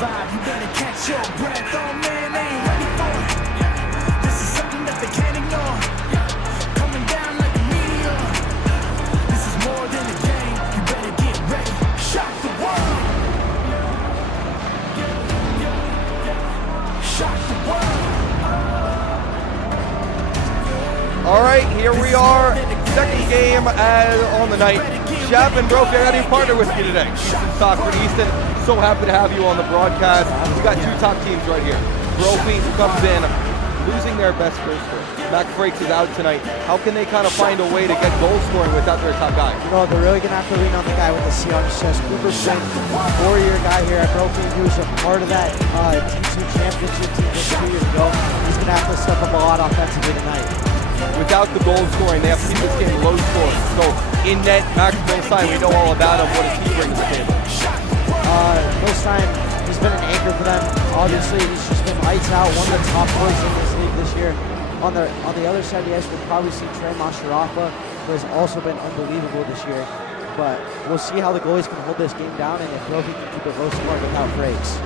vibe, you better catch your breath. Oh man, they ain't ready for it. This is something that they can't ignore. Coming down like a meteor. This is more than a game, you better get ready. Shock the world. Shock the world. All right, here we are, second game on the night. Shap and Brophy, I got a new partner with you today. Easton Stockford. Easton, so happy to have you on the broadcast. We got two top teams right here. Brophy comes in, losing their best goal scorer. Mac Frakes is out tonight. How can they kind of find a way to get goal scoring without their top guy? You know, they're really going to have to lean on the guy with the C on his chest. Cooper Flynn, 4-year guy here at Brophy, who was a part of that T2 championship team just 2 years ago. He's going to have to step up a lot offensively tonight. Without the goal scoring, they have to keep this game low scoring. So in net, Max Milstein, we know all about him. What does he bring to the table? Milstein, he's been an anchor for them. Obviously, he's just been lights out, one of the top boys in this league this year. On the other side, yes, we'll probably see Trey Masharafa, who has also been unbelievable this year. But we'll see how the goalies can hold this game down and if Brophy can keep it low scoring without Frakes.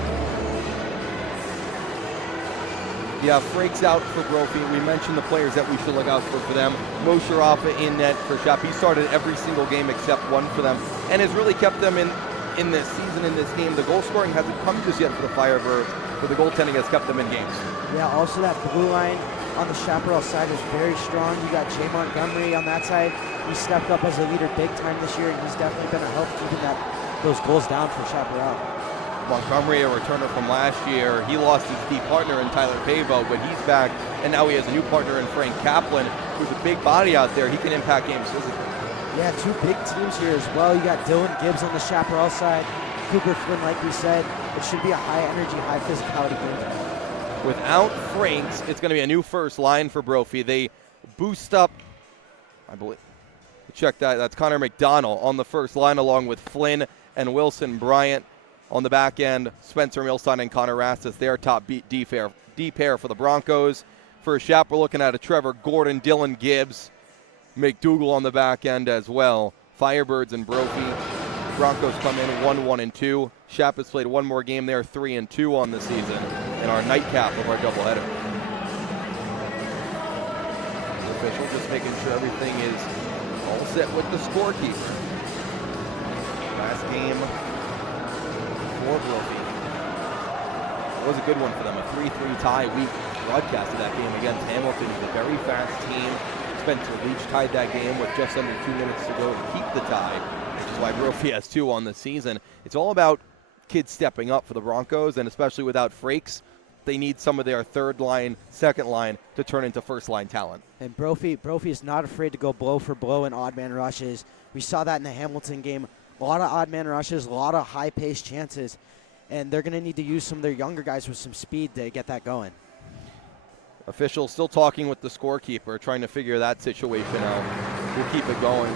Yeah, Frakes out for Brophy. We mentioned the players that we should look out for them. Mo Sharafa in net for Shap. He started every single game except one for them and has really kept them in this season, in this game. The goal scoring hasn't come just yet for the Firebirds, but the goaltending has kept them in games. Yeah, also that blue line on the Chaparral side is very strong. You got Jay Montgomery on that side. He stepped up as a leader big time this year, and he's definitely been a help keeping those goals down for Chaparral. Montgomery, a returner from last year, he lost his key partner in Tyler Pavo, but he's back, and now he has a new partner in Frank Kaplan, who's a big body out there. He can impact games physically. Yeah, two big teams here as well. You got Dylan Gibbs on the Chaparral side, Cooper Flynn, like we said. It should be a high-energy, high-physicality game. Without Franks, it's going to be a new first line for Brophy. They boost up, I believe, check that, that's Connor McDonald on the first line, along with Flynn and Wilson Bryant. On the back end, Spencer Milstein and Connor Rastus, their top D pair for the Broncos. For Shap, we're looking at a Trevor Gordon, Dylan Gibbs, McDougal on the back end as well. Firebirds and Brophy. Broncos come in 1-1-2. Shap has played one more game there, 3-2 on the season, in our nightcap of our doubleheader. The official just making sure everything is all set with the scorekeeper. Last game for Brophy. It was a good one for them, a 3-3 tie. We broadcasted that game against Hamilton. He's a very fast team. Spencer Leach tied that game with just under 2 minutes to go to keep the tie, which is why Brophy has 2 on the season. It's all about kids stepping up for the Broncos, and especially without Frakes, they need some of their third line, second line to turn into first line talent. And Brophy is not afraid to go blow for blow in odd man rushes. We saw that in the Hamilton game. A lot of odd man rushes, a lot of high-paced chances, and they're going to need to use some of their younger guys with some speed to get that going. Officials still talking with the scorekeeper, trying to figure that situation out. We'll keep it going.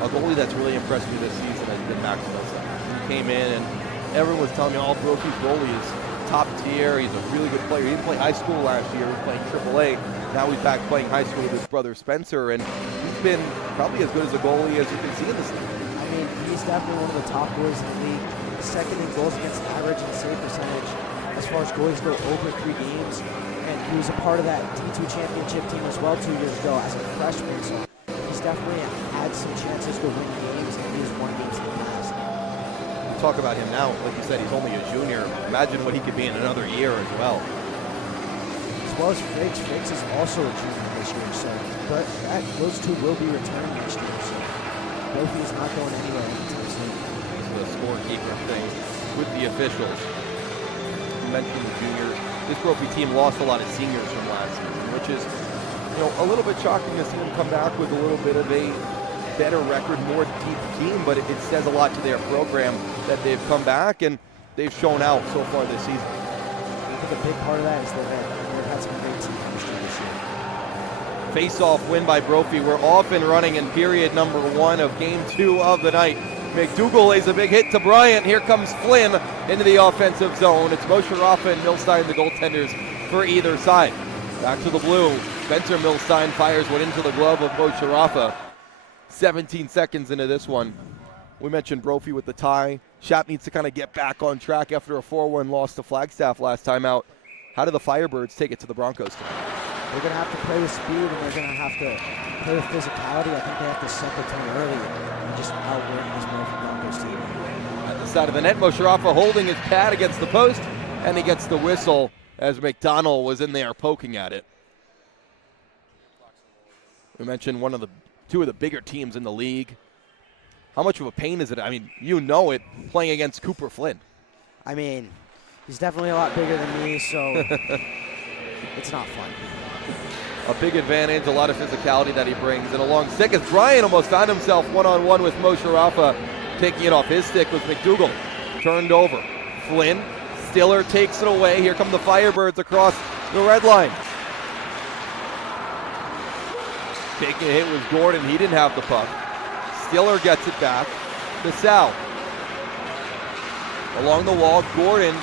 A goalie that's really impressed me this season has been Max Milstein. He came in, and everyone was telling me, oh, Brophy's goalie is top tier. He's a really good player. He didn't play high school last year. He was playing AAA. Now he's back playing high school with his brother Spencer, and he's been probably as good as a goalie as you can see in this league. I mean, he's definitely one of the top goalies in the league. Second in goals against average and save percentage as far as goalies go over 3 games. And he was a part of that D2 championship team as well 2 years ago as a freshman. So he's definitely had some chances to win games, and he's won games in the past. Talk about him now. Like you said, he's only a junior. Imagine what he could be in another year as well. As well as Frakes. Frakes is also a junior this year. So those two will be returning next year. So Brophy is not going anywhere anytime soon. The scorekeeper thing with the officials. You mentioned the juniors. This Brophy team lost a lot of seniors from last season, which is, a little bit shocking to see them come back with a little bit of a better record, more deep team, but it says a lot to their program that they've come back and they've shown out so far this season. I think a big part of that is they've had some great team chemistry this year. Face-off win by Brophy. We're off and running in period number 1 of game 2 of the night. McDougal lays a big hit to Bryant. Here comes Flynn into the offensive zone. It's Mo Sharafa and Milstein, the goaltenders for either side. Back to the blue. Spencer Milstein fires one into the glove of Mo Sharafa. 17 seconds into this one. We mentioned Brophy with the tie. Shap needs to kind of get back on track after a 4-1 loss to Flagstaff last time out. How do the Firebirds take it to the Broncos tonight? They're going to have to play with speed, and they're going to have to play with physicality. I think they have to set the tone early and just outwork this Broncos team. At the side of the net, Mosharafa holding his pad against the post, and he gets the whistle as McDonald was in there poking at it. We mentioned two of the bigger teams in the league. How much of a pain is it? I mean, you know it, playing against Cooper Flynn. I mean, he's definitely a lot bigger than me, so it's not fun. A big advantage, a lot of physicality that he brings. And a long stick as Brian almost found himself one-on-one with Mosharafa. Taking it off his stick was McDougall. Turned over. Flynn, Stiller takes it away. Here come the Firebirds across the red line. Taking a hit was Gordon. He didn't have the puck. Stiller gets it back to Sal. Along the wall, Gordon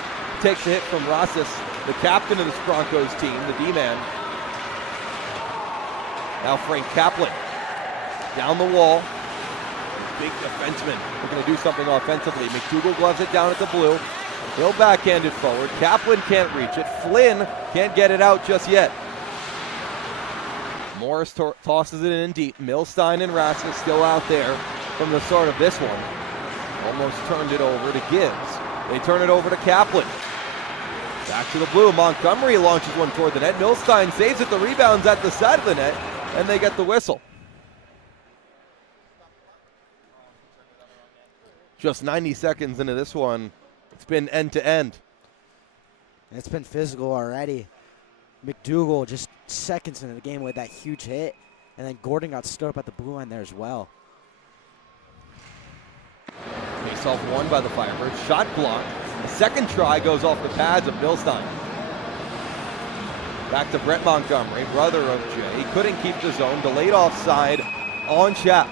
takes a hit from Rosas, the captain of this Broncos team, the D-man. Now Frank Kaplan down the wall. Big defenseman looking to do something offensively. McDougall gloves it down at the blue. He'll backhand it forward. Kaplan can't reach it. Flynn can't get it out just yet. Morris tosses it in deep. Milstein and Rasmus still out there from the start of this one. Almost turned it over to Gibbs. They turn it over to Kaplan. Back to the blue. Montgomery launches one toward the net. Milstein saves it. The rebound's at the side of the net, and they get the whistle. Just 90 seconds into this one. It's been end to end. It's been physical already. McDougall just seconds into the game with that huge hit, and then Gordon got stood up at the blue line there as well. Face-off won by the Firebirds. Shot blocked. The second try goes off the pads of Milstein. Back to Brett Montgomery, brother of Jay. He couldn't keep the zone. Delayed offside on Shap.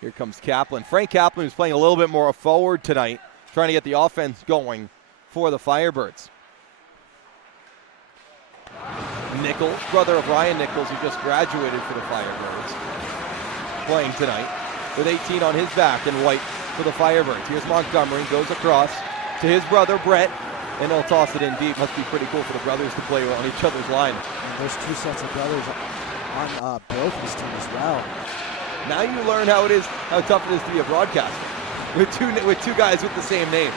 Here comes Kaplan. Frank Kaplan, who's playing a little bit more forward tonight, trying to get the offense going for the Firebirds. Nichols, brother of Ryan Nichols, who just graduated for the Firebirds, playing tonight with 18 on his back in white for the Firebirds. Here's Montgomery, goes across to his brother Brett, and he'll toss it in deep. Must be pretty cool for the brothers to play on each other's line. And there's two sets of brothers on Brophy's team as well. Now you learn how tough it is to be a broadcaster with two guys with the same name.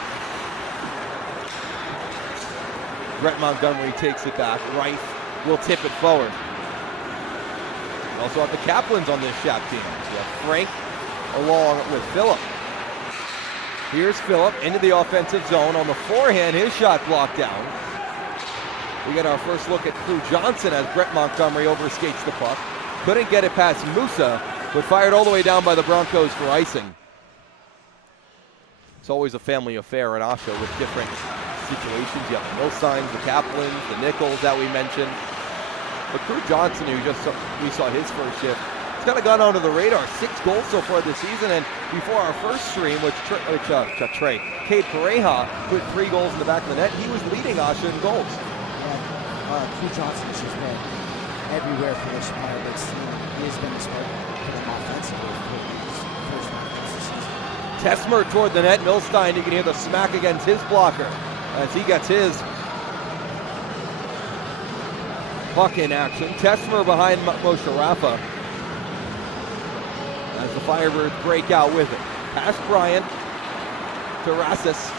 Brett Montgomery takes it back. Reif will tip it forward. We also have the Kaplans on this Shap team. We have Frank along with Phillip. Here's Phillip into the offensive zone on the forehand. His shot blocked down. We get our first look at Crew Johnson as Brett Montgomery overskates the puck. Couldn't get it past Musa, but fired all the way down by the Broncos for icing. It's always a family affair at AHSHA with different situations. You have the Milsteins, the Kaplans, the Nichols that we mentioned. But Crew Johnson, we saw his first shift, he's kind of gone under the radar. 6 goals so far this season, and before our first stream, Cade Pareja put 3 goals in the back of the net. He was leading AHSHA in goals. Crew Johnson has just been everywhere for this Firebirds team. He has been the spark for them offensively for his first 5 games this season. Tesmer toward the net. Milstein, you can hear the smack against his blocker as he gets his puck in action. Tesmer behind Mosharafa as the Firebirds break out with it. Past Bryant to Rassus,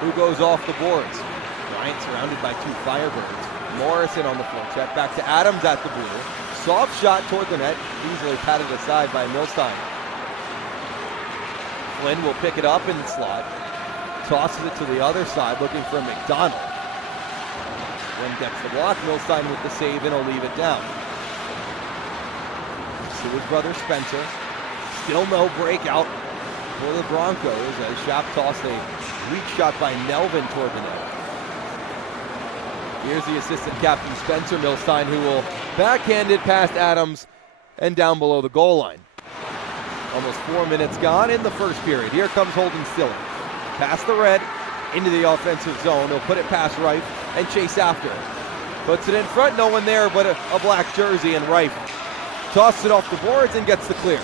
who goes off the boards. Bryant surrounded by 2 Firebirds. Morrison on the floor check. Back to Adams at the blue. Soft shot toward the net, easily patted aside by Milstein. Flynn will pick it up in the slot. Tosses it to the other side, looking for McDonald. Flynn gets the block. Milstein with the save, and he'll leave it down. To his brother Spencer. Still no breakout for the Broncos as Shap tossed a weak shot by Nelvin toward the net. Here's the assistant captain Spencer Milstein, who will backhand it past Adams and down below the goal line. Almost 4 minutes gone in the first period. Here comes Holden Stiller. Past the red, into the offensive zone. He'll put it past Reif and chase after it. Puts it in front, no one there but a black jersey, and Reif tosses it off the boards and gets the clear.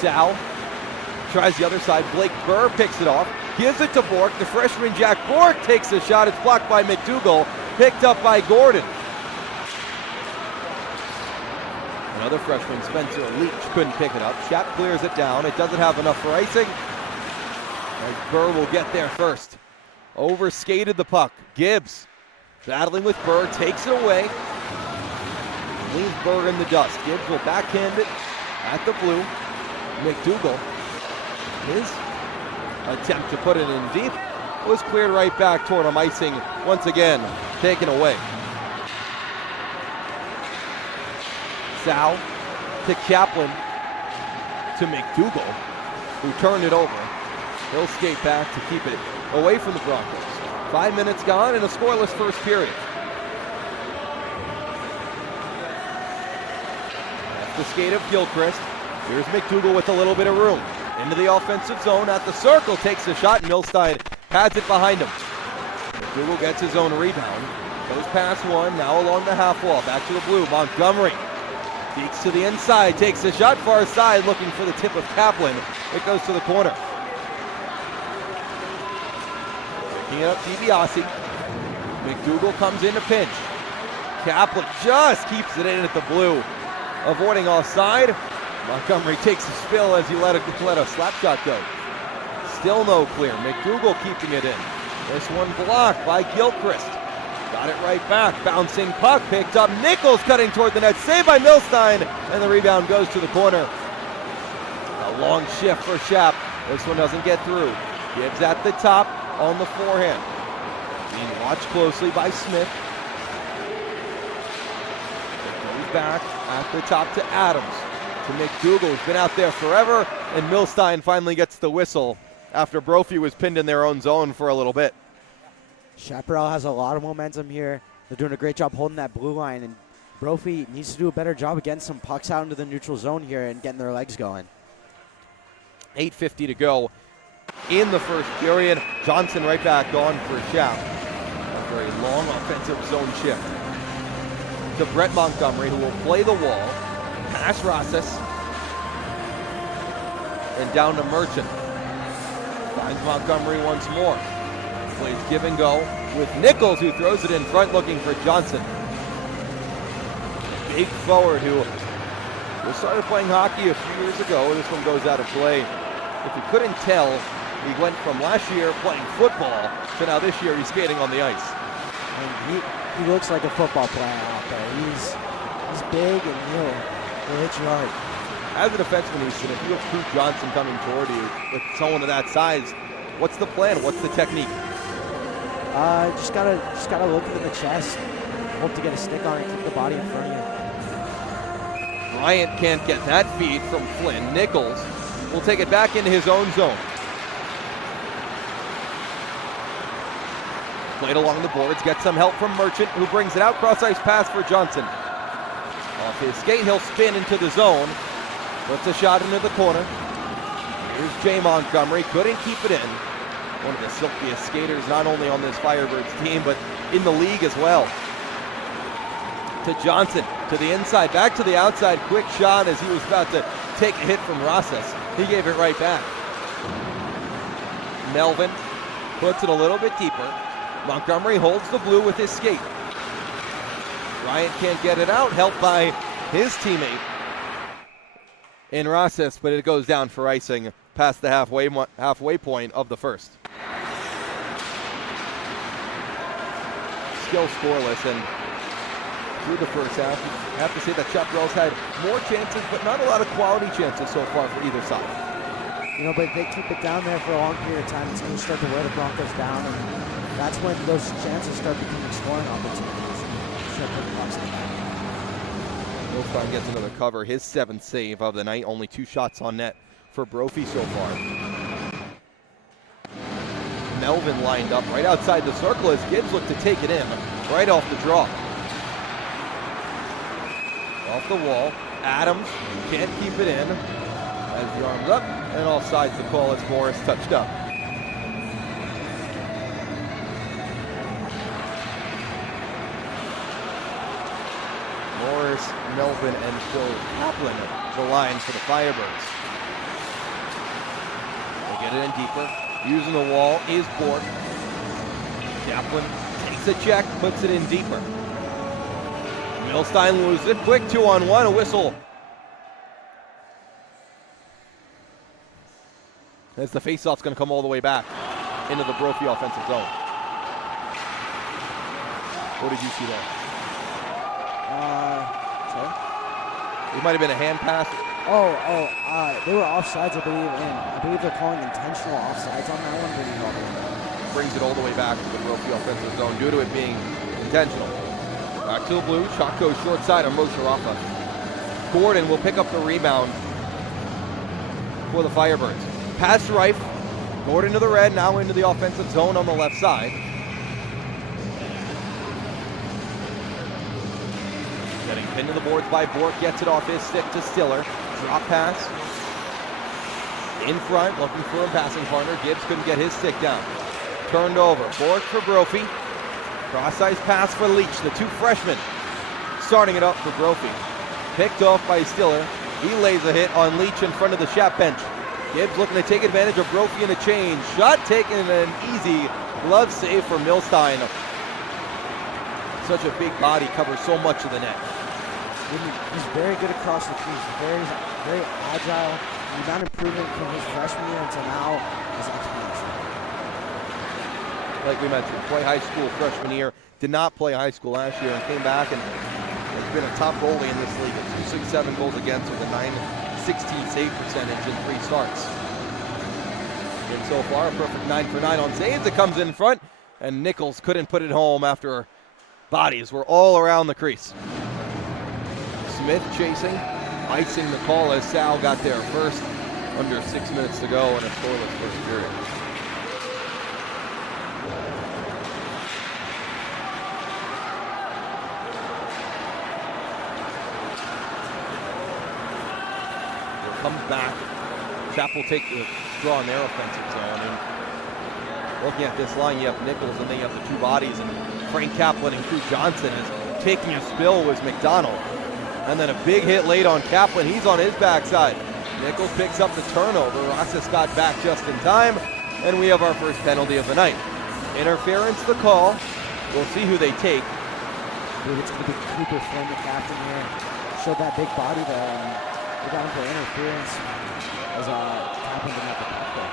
Sal tries the other side. Blake Burr picks it off, gives it to Bork. The freshman Jack Bork takes a shot. It's blocked by McDougal, picked up by Gordon. Another freshman, Spencer Leach, couldn't pick it up. Shap clears it down. It doesn't have enough for icing. As Burr will get there first. Overskated the puck. Gibbs battling with Burr, takes it away. Leaves Burr in the dust. Gibbs will backhand it at the blue. McDougal, his attempt to put it in deep was cleared right back toward him. Icing once again taken away. Sal to Kaplan to McDougal, who turned it over. He'll skate back to keep it away from the Broncos. 5 minutes gone and a scoreless first period. That's the skate of Gilchrist. Here's McDougal with a little bit of room. Into the offensive zone at the circle, takes a shot, and Milstein pads it behind him. McDougal gets his own rebound. Goes past one, now along the half wall. Back to the blue, Montgomery. Peeks to the inside, takes a shot far side, looking for the tip of Kaplan. It goes to the corner. Picking it up, DiBiase. McDougal comes in to pinch. Kaplan just keeps it in at the blue, avoiding offside. Montgomery takes a spill as he let a slap shot go. Still no clear. McDougal keeping it in. This one blocked by Gilchrist. Got it right back. Bouncing puck picked up. Nichols cutting toward the net. Saved by Milstein. And the rebound goes to the corner. A long shift for Shap. This one doesn't get through. Gibbs at the top on the forehand. Being watched closely by Smith. It goes back at the top to Adams. To McDougal, who's been out there forever. And Milstein finally gets the whistle after Brophy was pinned in their own zone for a little bit. Chaparral has a lot of momentum here. They're doing a great job holding that blue line, and Brophy needs to do a better job of getting some pucks out into the neutral zone here and getting their legs going. 8:50 to go in the first period. Johnson right back on for Shap. A very long offensive zone shift to Brett Montgomery, who will play the wall. Pass Rosses. And down to Merchant. Finds Montgomery once more. Plays give and go with Nichols, who throws it in front looking for Johnson. Big forward who started playing hockey a few years ago. This one goes out of play. If you couldn't tell, he went from last year playing football to now this year he's skating on the ice. And he looks like a football player out there. He's big and he'll hit you hard. As a defenseman, Easton, if you have Coop Johnson coming toward you with someone of that size, what's the plan? What's the technique? Just gotta look into the chest. Hope to get a stick on it, keep the body in front of you. Bryant can't get that feed from Flynn. Nichols will take it back into his own zone. Played along the boards, gets some help from Merchant, who brings it out. Cross-ice pass for Johnson. Off his skate, he'll spin into the zone. Puts a shot into the corner. Here's Jay Montgomery, couldn't keep it in. One of the silkiest skaters, not only on this Firebirds team, but in the league as well. To Johnson, to the inside, back to the outside. Quick shot as he was about to take a hit from Rosas. He gave it right back. Melvin puts it a little bit deeper. Montgomery holds the blue with his skate. Bryant can't get it out, helped by his teammate in Rosas, but it goes down for icing past the halfway point of the first. Still scoreless, and through the first half, you have to say that Chaparral's had more chances, but not a lot of quality chances so far for either side. But if they keep it down there for a long period of time, it's going to start to wear the Broncos down, and that's when those chances start becoming scoring opportunities. Start putting pucks in the back. Milstein gets another cover, his 7th save of the night. Only 2 shots on net for Brophy so far. Melvin lined up right outside the circle as Gibbs looked to take it in right off the draw. Off the wall, Adams can't keep it in as the arm's up, and offsides the call as Morris touched up. Morris, Melvin, and Phil Kaplan, the line for the Firebirds. They get it in deeper. Using the wall is Bork. Kaplan takes a check, puts it in deeper. Milstein loses it. Quick 2-on-1, a whistle. As the faceoff's going to come all the way back into the Brophy offensive zone. What did you see there? Sorry? It might have been a hand pass. They were offsides, I believe, and I believe they're calling intentional offsides on that one. Brings it all the way back to the Brophy offensive zone due to it being intentional. Back to the blue. Shot goes short side on Mosharafa. Gordon will pick up the rebound for the Firebirds. Pass to Reif. Gordon to the red, now into the offensive zone on the left side. Getting pinned to the boards by Bork, gets it off his stick to Stiller. Drop pass. In front, looking for a passing partner. Gibbs couldn't get his stick down. Turned over. Bork for Brophy. Cross-ice pass for Leach, the two freshmen. Starting it up for Brophy. Picked off by Stiller. He lays a hit on Leach in front of the Shap bench. Gibbs looking to take advantage of Brophy in a change. Shot taken and an easy glove save for Milstein. Such a big body, covers so much of the net. He's very good across the crease. Very, very agile. The amount of improvement from his freshman year until now is exponential. Like we mentioned, play high school freshman year, did not play high school last year and came back and has been a top goalie in this league. 267 goals against with a .916 save percentage in 3 starts. And so far, a perfect 9 for 9 on saves. It comes in front, and Nichols couldn't put it home after bodies were all around the crease. Smith chasing, icing the call as Sal got there first. Under 6 minutes to go in a scoreless first period. Comes back. Chap will take the draw in their offensive zone. And looking at this line, you have Nichols and then you have the two bodies. And Frank Kaplan and Crew Johnson is taking a spill was McDonald. And then a big hit late on Kaplan. He's on his backside. Nichols picks up the turnover. Rosas got back just in time. And we have our first penalty of the night. Interference, the call. We'll see who they take. I believe it's going to be Cooper Flynn, the captain here. Showed that big body there. And we got him for interference as Kaplan didn't have the puck there.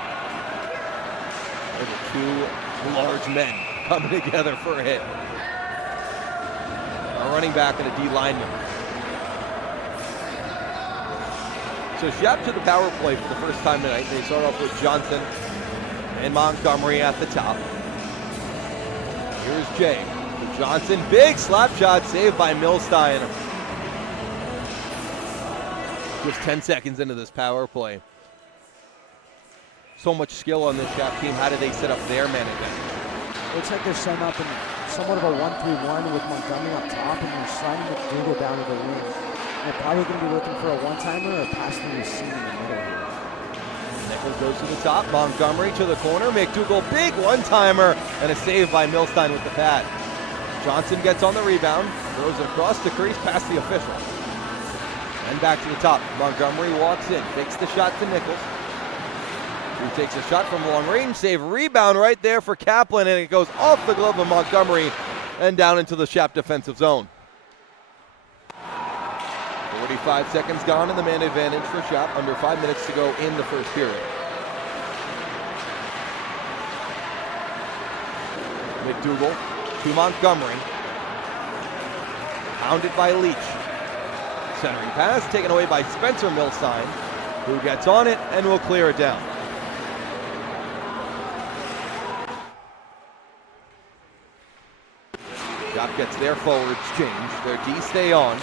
Two large men coming together for a hit. A running back and a D lineman. So Shap to the power play for the first time tonight. They start off with Johnson and Montgomery at the top. Here's Jay. Johnson, big slap shot saved by Milstein. Just 10 seconds into this power play. So much skill on this Shap team. How did they set up their man advantage? Looks like they're setting up in somewhat of a 1-3-1 with Montgomery up top and they're sliding the Google down to the wing. They're probably going to be looking for a one-timer or a pass through the seam in the middle here. Nichols goes to the top. Montgomery to the corner. McDougal, big one-timer and a save by Milstein with the pad. Johnson gets on the rebound, throws it across the crease past the official. And back to the top. Montgomery walks in, fakes the shot to Nichols. Who takes a shot from long range, save, rebound right there for Kaplan, and it goes off the glove of Montgomery and down into the Shap defensive zone. 45 seconds gone in the man advantage for Shap. Under 5 minutes to go in the first period. McDougal to Montgomery. Pounded by Leach. Centering pass taken away by Spencer Milstein, who gets on it and will clear it down. Shap gets their forwards changed. Their D stay on.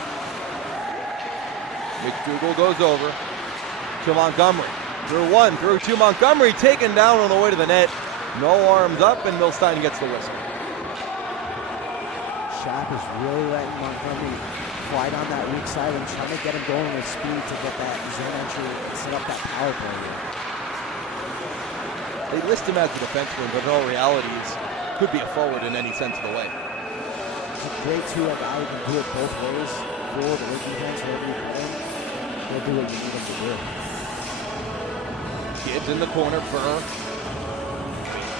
McDougal goes over to Montgomery. Through one, through two. Montgomery taken down on the way to the net. No arms up, and Milstein gets the whistle. Shap is really letting Montgomery fly down that weak side and trying to get him going with speed to get that zone entry and set up that power play here. They list him as a defenseman, but in all reality, he could be a forward in any sense of the way. It's a great two-way guy who can do it both ways. Forward or defense, wherever you put him, he'll do what you need him to do. Gibbs in the corner, Burr.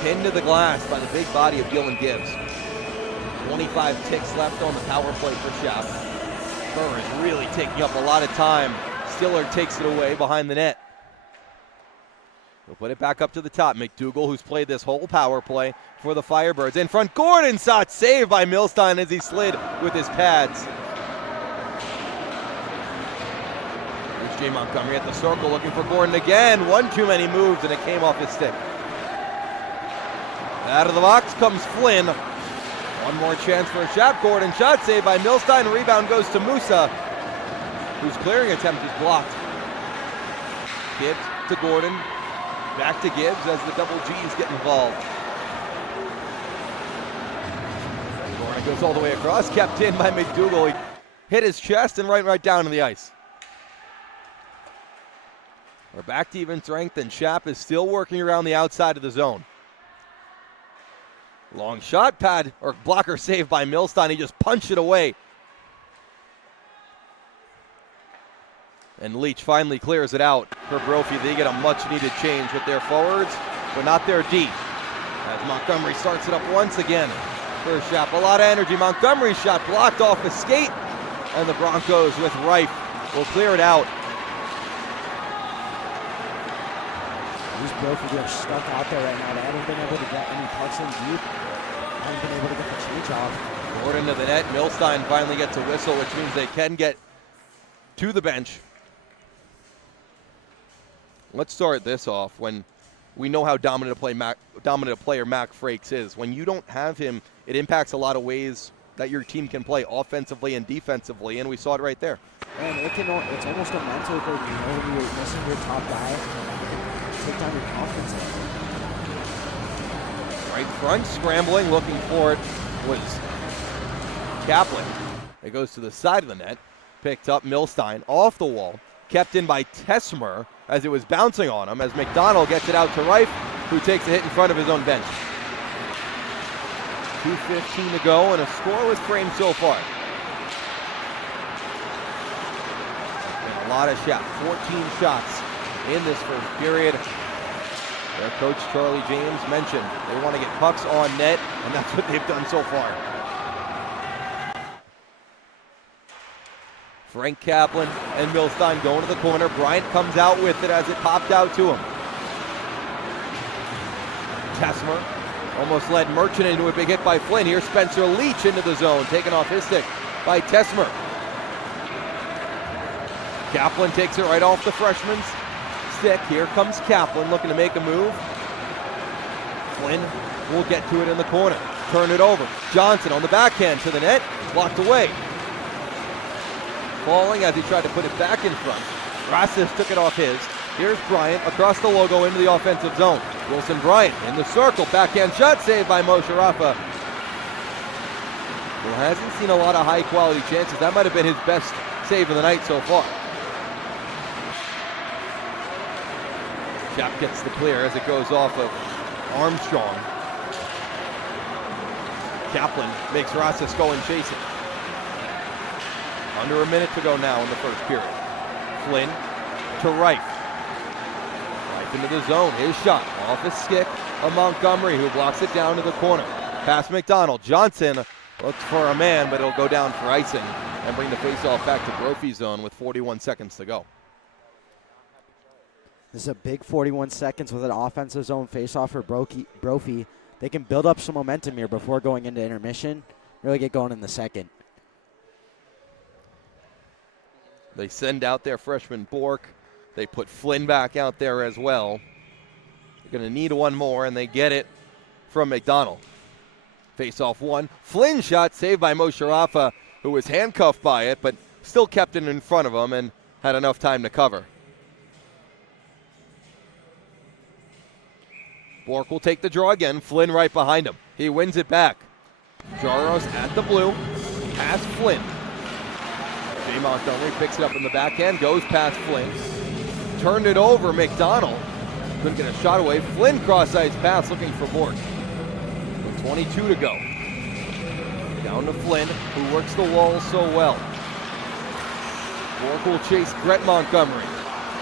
Pinned to the glass by the big body of Dylan Gibbs. 25 ticks left on the power play for Shap. Burr is really taking up a lot of time. Stiller takes it away behind the net. He'll put it back up to the top. McDougal, who's played this whole power play for the Firebirds. In front, Gordon shot saved by Milstein as he slid with his pads. Here's Jay Montgomery at the circle looking for Gordon again. One too many moves and it came off his stick. Out of the box comes Flynn. One more chance for a shot. Gordon shot saved by Milstein. Rebound goes to Musa, whose clearing attempt is blocked. Gibbs to Gordon. Back to Gibbs as the double G's get involved. Gordon goes all the way across, kept in by McDougal. He hit his chest and right down to the ice. We're back to even strength and Shap is still working around the outside of the zone. Long shot, pad or blocker saved by Milstein. He just punched it away. And Leach finally clears it out for Brophy. They get a much-needed change with their forwards, but not their D. As Montgomery starts it up once again for Shap. A lot of energy. Montgomery's shot blocked off his skate, and the Broncos with Rife will clear it out. These Brophy are stuck out there right now. They haven't been able to get any pucks in deep. Haven't been able to get the change off. Gordon to the net. Milstein finally gets a whistle, which means they can get to the bench. Let's start this off when we know how dominant a player Mac Frakes is. When you don't have him, it impacts a lot of ways that your team can play offensively and defensively, and we saw it right there. And it's almost a mental thing, you know, when you're missing your top guy, take down your confidence. Right front, scrambling, looking for it was Kaplan. It goes to the side of the net, picked up Milstein off the wall, kept in by Tesmer as it was bouncing on him as McDonald gets it out to Rife, who takes a hit in front of his own bench. 2:15 to go and a scoreless frame so far. And a lot of shots, 14 shots in this first period. Their coach Charlie James mentioned they want to get pucks on net, and that's what they've done so far. Frank Kaplan and Milstein going to the corner. Bryant comes out with it as it popped out to him. Tesmer almost led Merchant into a big hit by Flynn. Here's Spencer Leach into the zone, taken off his stick by Tesmer. Kaplan takes it right off the freshman's stick. Here comes Kaplan looking to make a move. Flynn will get to it in the corner. Turn it over. Johnson on the backhand to the net. Blocked away. Falling as he tried to put it back in front. Rassis took it off his. Here's Bryant across the logo into the offensive zone. Wilson Bryant in the circle. Backhand shot saved by Moshe Rafa. Who hasn't seen a lot of high quality chances. That might have been his best save of the night so far. Chap gets the clear as it goes off of Armstrong. Kaplan makes Rassis go and chase it. Under a minute to go now in the first period. Flynn to Rife. Rife into the zone. His shot off his stick of Montgomery, who blocks it down to the corner. Past McDonald. Johnson looks for a man, but it'll go down for icing and bring the faceoff back to Brophy zone with 41 seconds to go. This is a big 41 seconds with an offensive zone faceoff for Brophy. They can build up some momentum here before going into intermission. Really get going in the second. They send out their freshman Bork. They put Flynn back out there as well. They're going to need one more, and they get it from McDonald. Face off one. Flynn shot saved by Moshe Rafa, who was handcuffed by it, but still kept it in front of him and had enough time to cover. Bork will take the draw again. Flynn right behind him. He wins it back. Jaros at the blue. Past Flynn. Jay Montgomery picks it up in the backhand, goes past Flynn. Turned it over, McDonald. Couldn't get a shot away. Flynn cross-ice pass looking for Bork. With 22 to go. Down to Flynn, who works the wall so well. Bork will chase Brett Montgomery.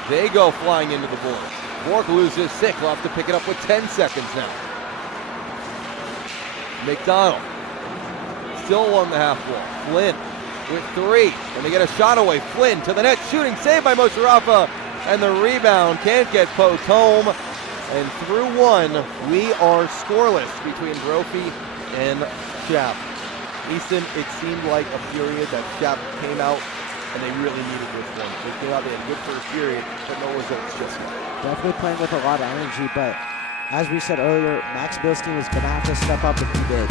They go flying into the boards. Bork loses 6. We'll have to pick it up with 10 seconds now. McDonald still along the half wall. Flynn with 3. Going to get a shot away. Flynn to the net. Shooting. Saved by Mosharafa. And the rebound can't get poked home. And through 1, we are scoreless between Brophy and Chap. Easton, it seemed like a period that Chap came out and they really needed this one. They came out, they had a good first period, but no results just yet. Definitely playing with a lot of energy, but as we said earlier, Max Bilstein was going to have to step up if he did.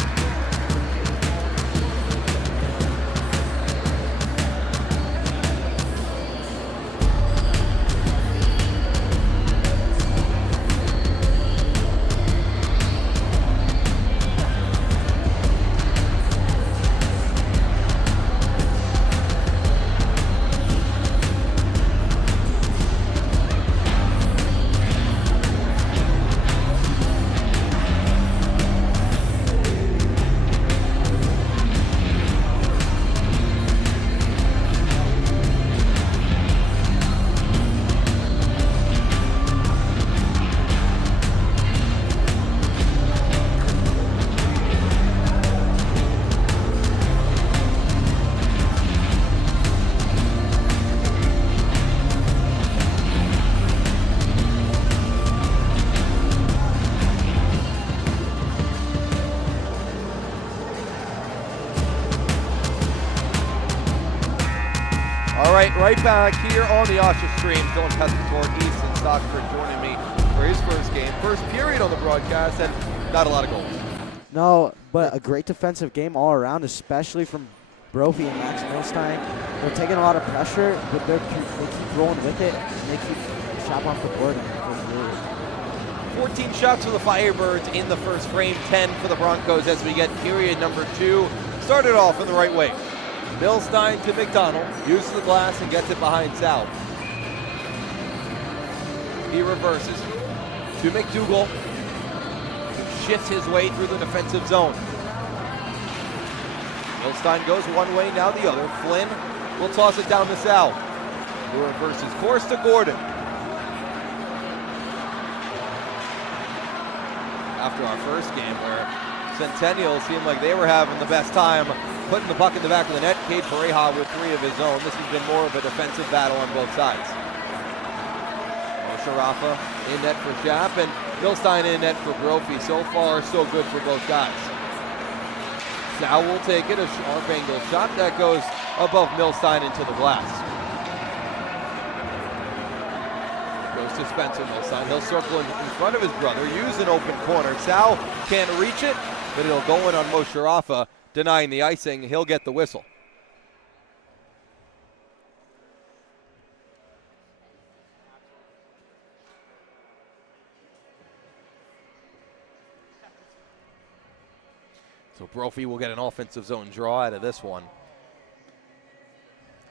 Right back here on the AHSHA stream. Dylan Pescatore, Easton Stockford joining me for his first game. First period on the broadcast and not a lot of goals. No, but a great defensive game all around, especially from Brophy and Max Milstein. They're taking a lot of pressure, but they keep rolling with it, and they keep Chap off the board. 14 shots for the Firebirds in the first frame, 10 for the Broncos as we get period number 2. Started off in the right way. Milstein to McDonald, uses the glass and gets it behind South. He reverses to McDougal, shifts his way through the defensive zone. Milstein goes one way, now the other. Flynn will toss it down to South, who reverses course to Gordon. After our first game where Centennial seemed like they were having the best time putting the puck in the back of the net, Cade Pareja with 3 of his own. This has been more of a defensive battle on both sides. Mosharafa in net for Chap and Milstein in net for Brophy. So far, so good for both guys. Sal will take it, a sharp angle shot that goes above Milstein into the glass. Goes to Spencer Milstein. He'll circle in front of his brother, use an open corner. Sal can't reach it, but it'll go in on Mosharafa. Denying the icing, he'll get the whistle. So Brophy will get an offensive zone draw out of this one.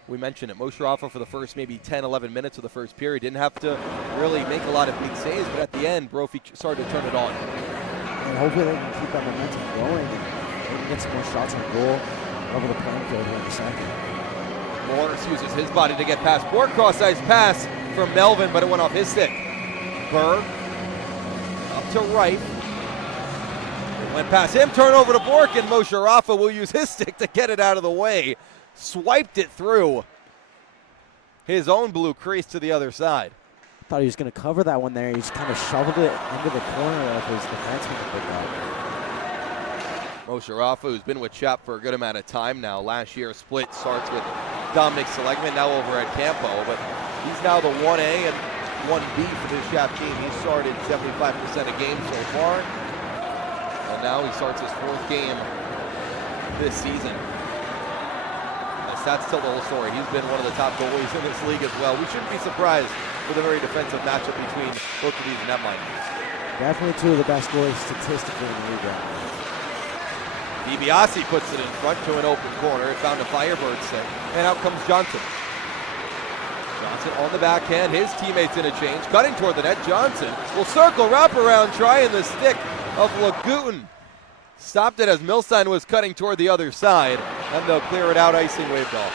We mentioned it, Mosharafa for the first maybe 10, 11 minutes of the first period didn't have to really make a lot of big saves, but at the end, Brophy started to turn it on. And hopefully they can keep that momentum going. They can get some more shots on goal over the playing field here in a second. Morris uses his body to get past Bork. Cross-ice pass from Melvin, but it went off his stick. Berg up to right. It went past him, turn over to Bork, and Mosharafa will use his stick to get it out of the way. Swiped it through his own blue crease to the other side. Thought he was going to cover that one there. He just kind of shoveled it into the corner of his defenseman to pick up. Mosharafa, who's been with Chap for a good amount of time now. Last year split starts with Dominic Seligman, now over at Campo, but he's now the 1A and 1B for this Chap team. He started 75% of games so far, and now he starts his 4th game this season. That's still the whole story. He's been one of the top goalies in this league as well. We shouldn't be surprised with a very defensive matchup between both of these netminders. Definitely 2 of the best goalies statistically in the league right now. DiBiase puts it in front to an open corner. It found a Firebird stick, and out comes Johnson. Johnson on the backhand. His teammates interchange, cutting toward the net. Johnson will circle, wrap around, trying the stick of Lagutin. Stopped it as Milstein was cutting toward the other side, and they'll clear it out, icing waved off.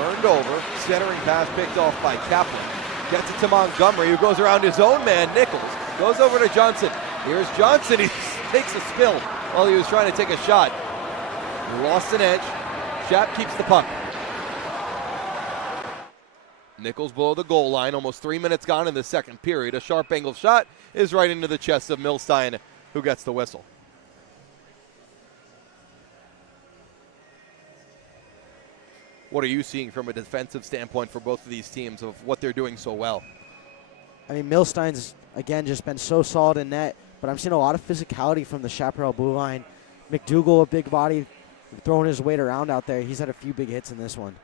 Turned over, centering pass picked off by Kaplan. Gets it to Montgomery, who goes around his own man, Nichols. Goes over to Johnson. Here's Johnson, he takes a spill while he was trying to take a shot. He lost an edge. Chap keeps the puck. Nichols below the goal line, almost 3 minutes gone in the second period. A sharp angle shot is right into the chest of Milstein, who gets the whistle. What are you seeing from a defensive standpoint for both of these teams of what they're doing so well? I mean, Milstein's, again, just been so solid in net, but I'm seeing a lot of physicality from the Chaparral blue line. McDougal, a big body, throwing his weight around out there. He's had a few big hits in this one.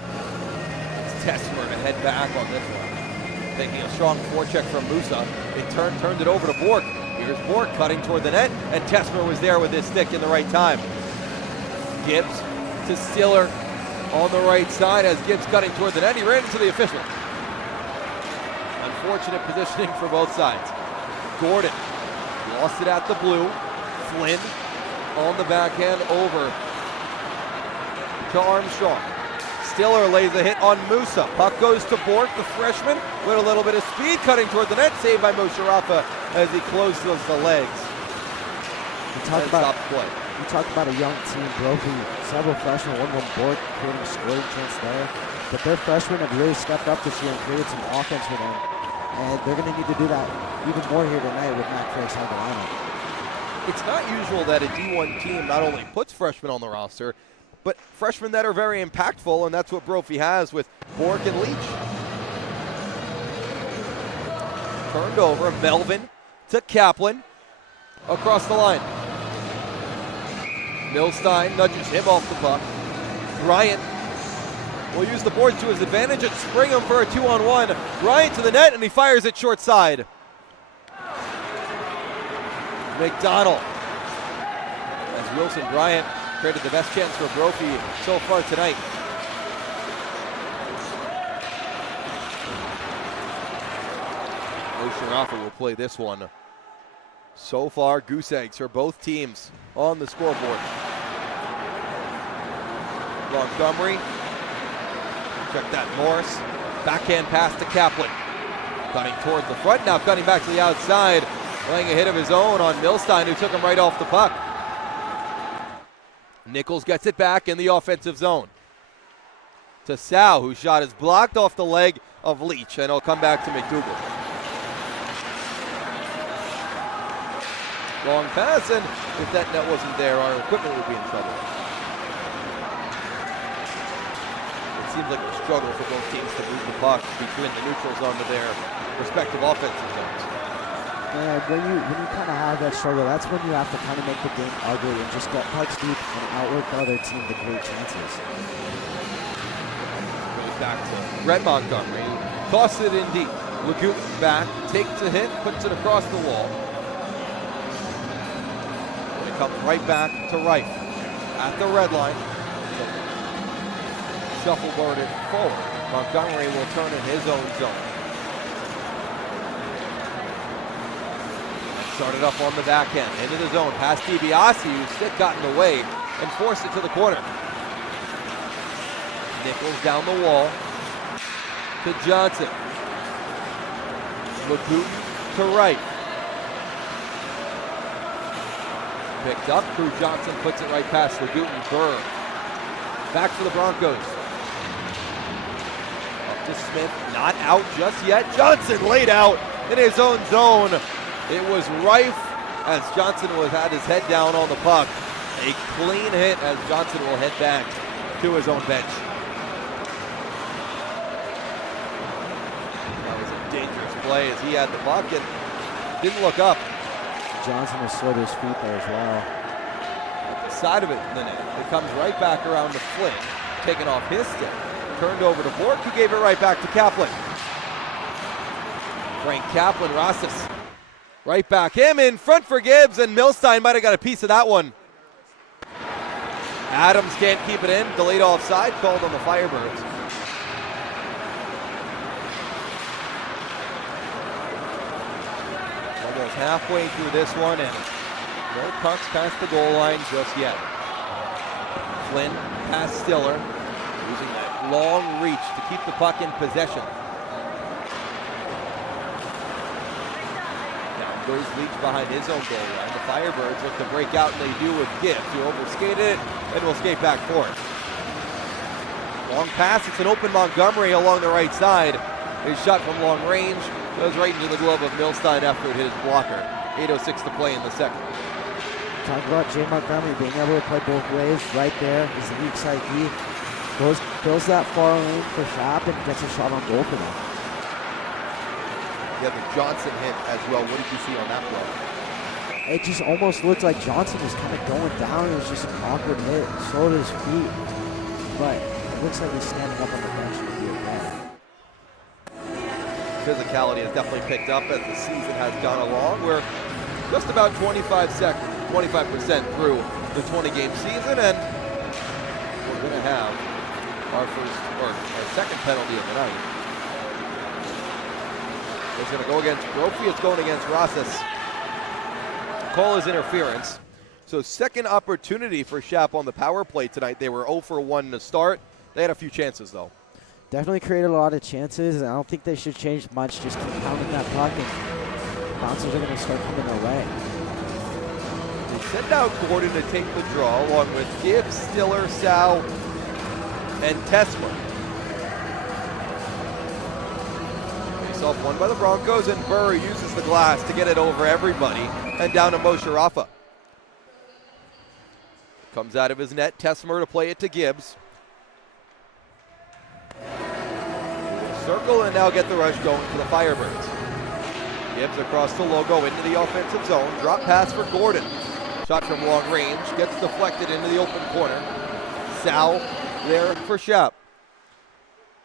It's Tessmer to head back on this one. Taking a strong forecheck from Musa. It turned it over to Bork. Here's Bork cutting toward the net, and Tessmer was there with his stick in the right time. Gibbs to Stiller on the right side as Gibbs cutting toward the net. He ran into the official. Unfortunate positioning for both sides. Gordon lost it at the blue. Flynn on the backhand over to Armstrong. Stiller lays a hit on Musa. Puck goes to Bork, the freshman, with a little bit of speed, cutting toward the net. Saved by Mosharafa as he closes the legs. You talk about a young team, Brophy, several freshmen, one Bork creating a scoring chance there. But their freshmen have really stepped up this year and created some offense for them. And they're going to need to do that even more here tonight with Matt Ferris on the lineup. It's not usual that a D1 team not only puts freshmen on the roster, but freshmen that are very impactful, and that's what Brophy has with Bork and Leach. Turned over, Melvin to Kaplan, across the line. Milstein nudges him off the puck. Bryant will use the boards to his advantage and spring him for a 2-on-1. Bryant to the net, and he fires it short side. McDonald, as Wilson Bryant created the best chance for Brophy so far tonight. Mosharafa will play this one. So far, goose eggs for both teams on the scoreboard. Montgomery, check that, Morris. Backhand pass to Kaplan. Cutting towards the front, now cutting back to the outside. Laying a hit of his own on Milstein, who took him right off the puck. Nichols gets it back in the offensive zone. To Sal, whose shot is blocked off the leg of Leach, and it'll come back to McDougal. Long pass, and if that net wasn't there, our equipment would be in trouble. It seems like a struggle for both teams to move the puck between the neutral zone to their respective offensive zones. And when you kind of have that struggle, that's when you have to kind of make the game ugly and just get pucks deep and outwork the other team to create chances. Goes back to Brett Montgomery. Tosses it in deep. Lagoon back, takes a hit, puts it across the wall. And it comes right back to Reif at the red line. Shuffleboard it forward. Montgomery will turn in his own zone. Started up on the backhand, into the zone, past DiBiase, whose stick got in the way, and forced it to the corner. Nichols down the wall to Johnson. Lagoon to right. Picked up, Crew Johnson puts it right past Lagoon. Burr. Back for the Broncos. Up to Smith, not out just yet. Johnson laid out in his own zone. It was Reif as Johnson had his head down on the puck. A clean hit as Johnson will head back to his own bench. That was a dangerous play as he had the puck and didn't look up. Johnson was slow to his feet there as well. At the side of it, it comes right back around to Flynn, taken off his stick. Turned over to Bork, who gave it right back to Kaplan. Frank Kaplan, Rosses. Right back, him in front for Gibbs, and Milstein might have got a piece of that one. Adams can't keep it in, delayed offside, called on the Firebirds. Well, goes halfway through this one, and no pucks past the goal line just yet. Flynn past Stiller, using that long reach to keep the puck in possession. Down goes Leach behind his own goal line. The Firebirds look to break out, and they do with Gibbs, who overskated it and will skate back for it. Long pass, it's an open Montgomery along the right side. His shot from long range goes right into the glove of Milstein after it hit his blocker. 8:06 to play in the second. Talk about Jay Montgomery being able to play both ways. Right there is the weak side D. Fills that far lane for Shap and gets a shot on goal for them. You have the Johnson hit as well. What did you see on that play? It just almost looked like Johnson was kind of going down. It was just an awkward hit. So did his feet. But it looks like he's standing up on the bench and be okay. Physicality has definitely picked up as the season has gone along. We're just about 25% through the 20-game season, and we're going to have our second penalty of the night. It's going to go against Brophy. It's going against Rosas. Call is interference. So second opportunity for Shap on the power play tonight. They were 0 for 1 to start. They had a few chances, though. Definitely created a lot of chances, and I don't think they should change much. Just keep pounding that puck, and bouncers are going to start coming their way. They send out Gordon to take the draw, along with Gibbs, Stiller, Sal, and Tesmer. Face-off won by the Broncos, and Burr uses the glass to get it over everybody and down to Moshe Rafa. Comes out of his net, Tesmer to play it to Gibbs. Circle and now get the rush going for the Firebirds. Gibbs across the logo into the offensive zone. Drop pass for Gordon. Shot from long range. Gets deflected into the open corner. Sal there for Shap.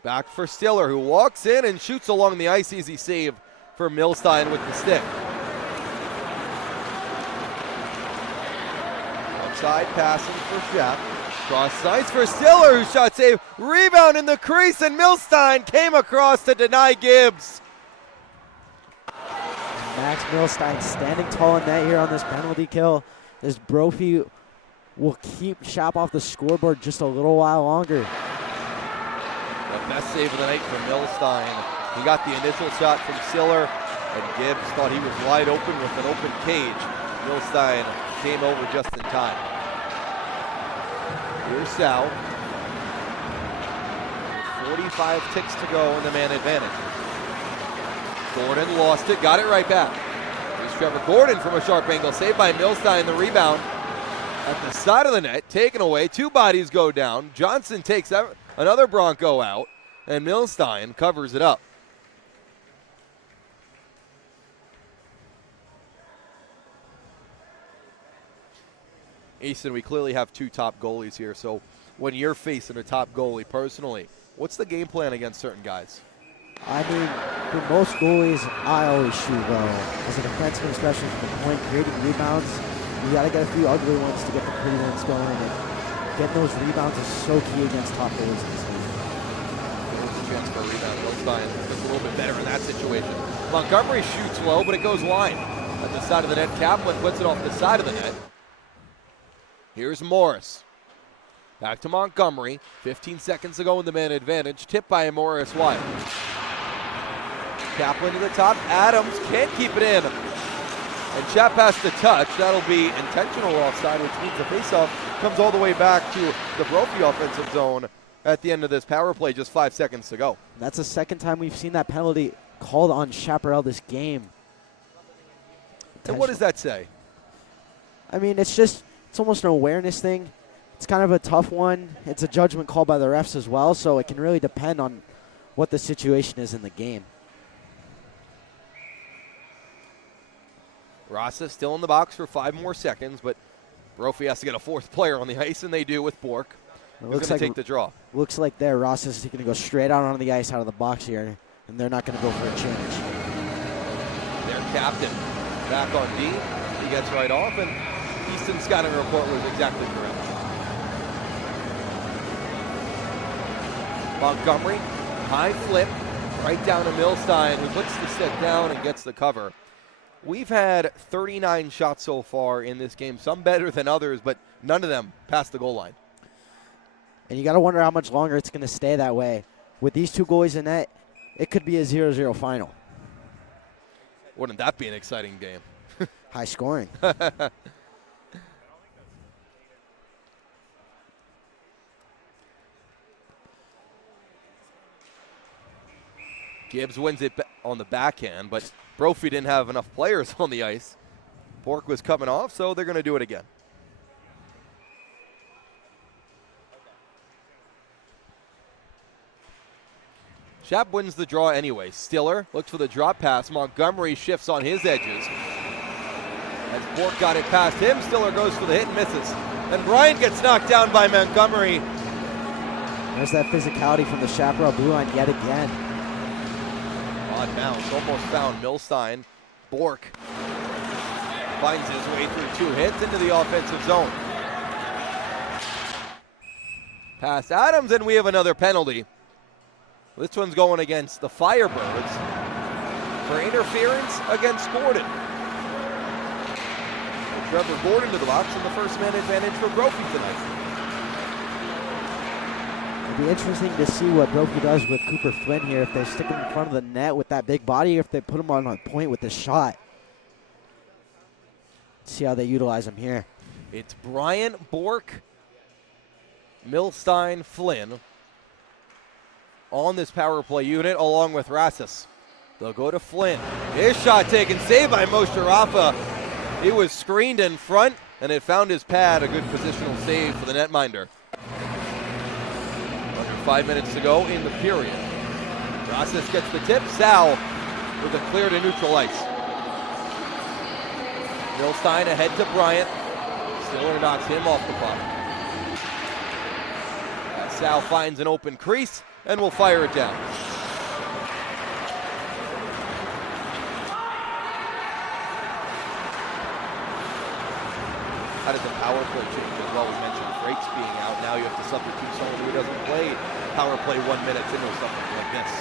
Back for Stiller, who walks in and shoots along the ice. Easy save for Milstein with the stick. Outside passing for Shap. Cross ice for Stiller, who shot save. Rebound in the crease, and Milstein came across to deny Gibbs. Max Milstein standing tall in net here on this penalty kill. This Brophy will keep Shap off the scoreboard just a little while longer. The best save of the night for Milstein. He got the initial shot from Stiller, and Gibbs thought he was wide open with an open cage. Milstein came over just in time. Here's Sal. 45 ticks to go in the man advantage. Gordon lost it, got it right back. Here's Trevor Gordon from a sharp angle, saved by Milstein. The rebound at the side of the net, taken away. Two bodies go down. Johnson takes another Bronco out, and Milstein covers it up. Easton, we clearly have two top goalies here, so when you're facing a top goalie personally, what's the game plan against certain guys? I mean, for most goalies, I always shoot well. As a defenseman, especially from the point, creating rebounds, you got to get a few ugly ones to get the pretty ones going, and getting those rebounds is so key against top goalies in this league. There's a chance for a rebound. Milstein looks a little bit better in that situation. Montgomery shoots low, but it goes wide. At the side of the net, Kaplan puts it off the side of the net. Here's Morris. Back to Montgomery. 15 seconds to go in the man advantage. Tipped by Morris wide. Kaplan to the top. Adams can't keep it in. And Chap has to touch. That'll be intentional offside, which means the faceoff comes all the way back to the Brophy offensive zone at the end of this power play. Just 5 seconds to go. That's the second time we've seen that penalty called on Chaparral this game. And what does that say? I mean, it's almost an awareness thing. It's kind of a tough one. It's a judgment call by the refs as well, so it can really depend on what the situation is in the game. Rasa still in the box for 5 more seconds, but Brophy has to get a fourth player on the ice, and they do with Bork. Who's going to take the draw? Looks like there, Ross is going to go straight out on the ice out of the box here, and they're not going to go for a change. Their captain back on D. He gets right off, and Easton's scouting report was exactly correct. Montgomery, high flip, right down to Milstein, who puts the stick down and gets the cover. We've had 39 shots so far in this game, some better than others, but none of them past the goal line. And you got to wonder how much longer it's going to stay that way. With these two goalies in net, it could be a 0-0 final. Wouldn't that be an exciting game? High scoring. Gibbs wins it on the backhand, but Brophy didn't have enough players on the ice. Bork was coming off, so they're going to do it again. Chap wins the draw anyway. Stiller looks for the drop pass. Montgomery shifts on his edges. As Bork got it past him, Stiller goes for the hit and misses. And Bryant gets knocked down by Montgomery. There's that physicality from the Chaparral blue line yet again. Odd bounce, almost found Milstein. Bork finds his way through 2 hits into the offensive zone. Past Adams, and we have another penalty. This one's going against the Firebirds for interference against Gordon. Trevor Gordon to the box, and the first man advantage for Brophy tonight. It'll be interesting to see what Brophy does with Cooper Flynn here, if they stick him in front of the net with that big body, or if they put him on a point with the shot. See how they utilize him here. It's Bryant, Bork, Milstein, Flynn on this power play unit, along with Rassus. They'll go to Flynn. His shot taken, saved by Moshe Rafa. He was screened in front, and it found his pad. A good positional save for the netminder. Under 5 minutes to go in the period. Rassus gets the tip. Sal with a clear to neutral ice. Milstein ahead to Bryant. Stiller knocks him off the puck. Sal finds an open crease and will fire it down. How did the power play change as well? We mentioned Frakes being out. Now you have to substitute someone who doesn't play power play 1 minute into something like this.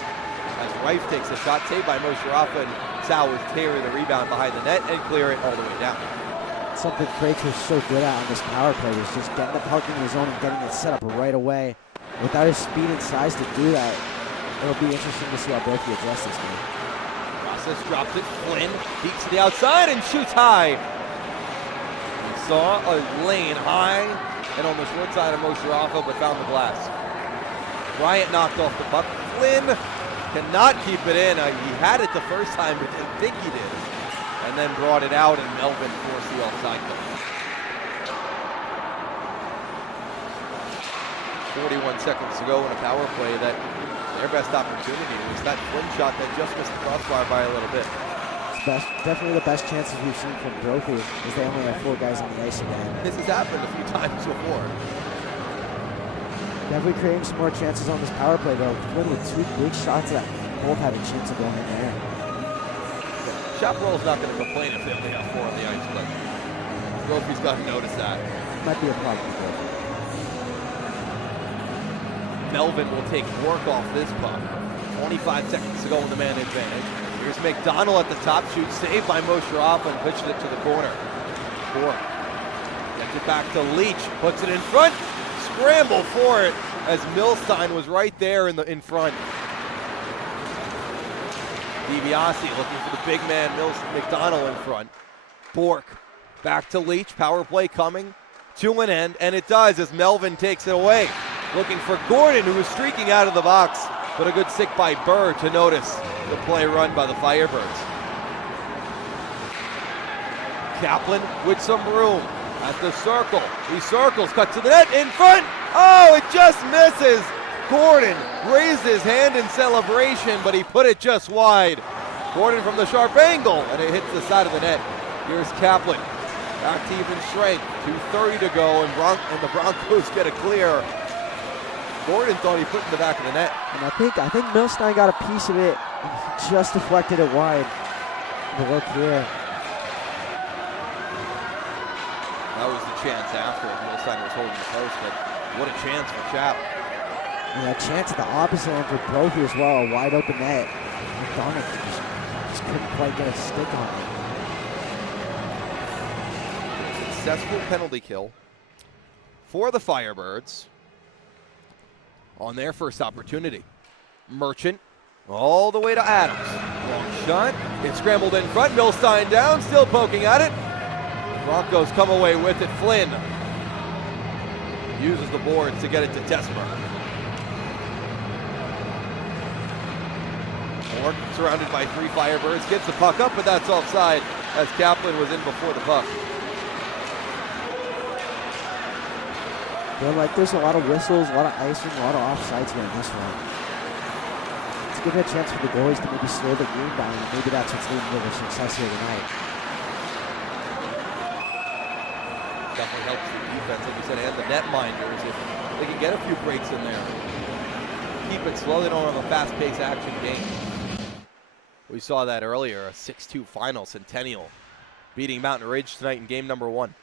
As Reif takes a shot, saved by Moshe Rafa, and Sal was carry the rebound behind the net and clear it all the way down. Something Frakes was so good at on this power play was just getting the puck in his zone and getting it set up right away. Without his speed and size to do that, it'll be interesting to see how Brophy address this game. Rassus drops it. Flynn peeks to the outside and shoots high. We saw a lane high and on the short side of Moshe Rafa, but found the glass. Bryant knocked off the puck. Flynn cannot keep it in. He had it the first time, but didn't think he did. And then brought it out, and Melvin forced the offside goal. 41 seconds to go in a power play that their best opportunity was that Flynn shot that just missed the crossbar by a little bit. It's definitely the best chances we've seen from Brophy is they only have 4 guys on the ice again. This has happened a few times before. Definitely creating some more chances on this power play though. Flynn with 2 big shots that both have a chance of going in there. Chaparral's not going to complain if they only have 4 on the ice, but Brophy's got to notice that. Might be a problem for Brophy. Melvin will take work off this puck. 25 seconds to go in the man advantage. Here's McDonald at the top, shoots saved by Moshe Rafa and pitched it to the corner. Bork gets it back to Leach, puts it in front, scramble for it as Milstein was right there in front. DiBiase looking for the big man, McDonald in front. Bork back to Leach, power play coming to an end, and it does as Melvin takes it away. Looking for Gordon, who was streaking out of the box, but a good stick by Burr to notice the play run by the Firebirds. Kaplan with some room at the circle. He circles, cut to the net, in front. Oh, it just misses. Gordon raised his hand in celebration, but he put it just wide. Gordon from the sharp angle, and it hits the side of the net. Here's Kaplan, back to even strength. 2:30 to go, and the Broncos get a clear. Gordon thought he put it in the back of the net. And I think Milstein got a piece of it and he just deflected it wide. The look here. That was the chance after Milstein was holding the post, but what a chance for Chap. And a chance at the opposite end for Brophy as well, a wide open net. McDonald just couldn't quite get a stick on it. Successful penalty kill for the Firebirds. on their first opportunity. Merchant all the way to Adams. Long shot. It's scrambled in front. Milstein down, still poking at it. Broncos come away with it. Flynn uses the boards to get it to Tesmer. Bork surrounded by 3 Firebirds. Gets the puck up, but that's offside as Kaplan was in before the puck. Feel like there's a lot of whistles, a lot of icing, a lot of offsides here in this one. It's giving a chance for the goalies to maybe slow the game down, and maybe that's what's leading to their success here tonight. Definitely helps the defense, like you said, and the netminders if they can get a few breaks in there. Keep it slow. They don't have a fast-paced action game. We saw that earlier, a 6-2 final. Centennial beating Mountain Ridge tonight in game number 1.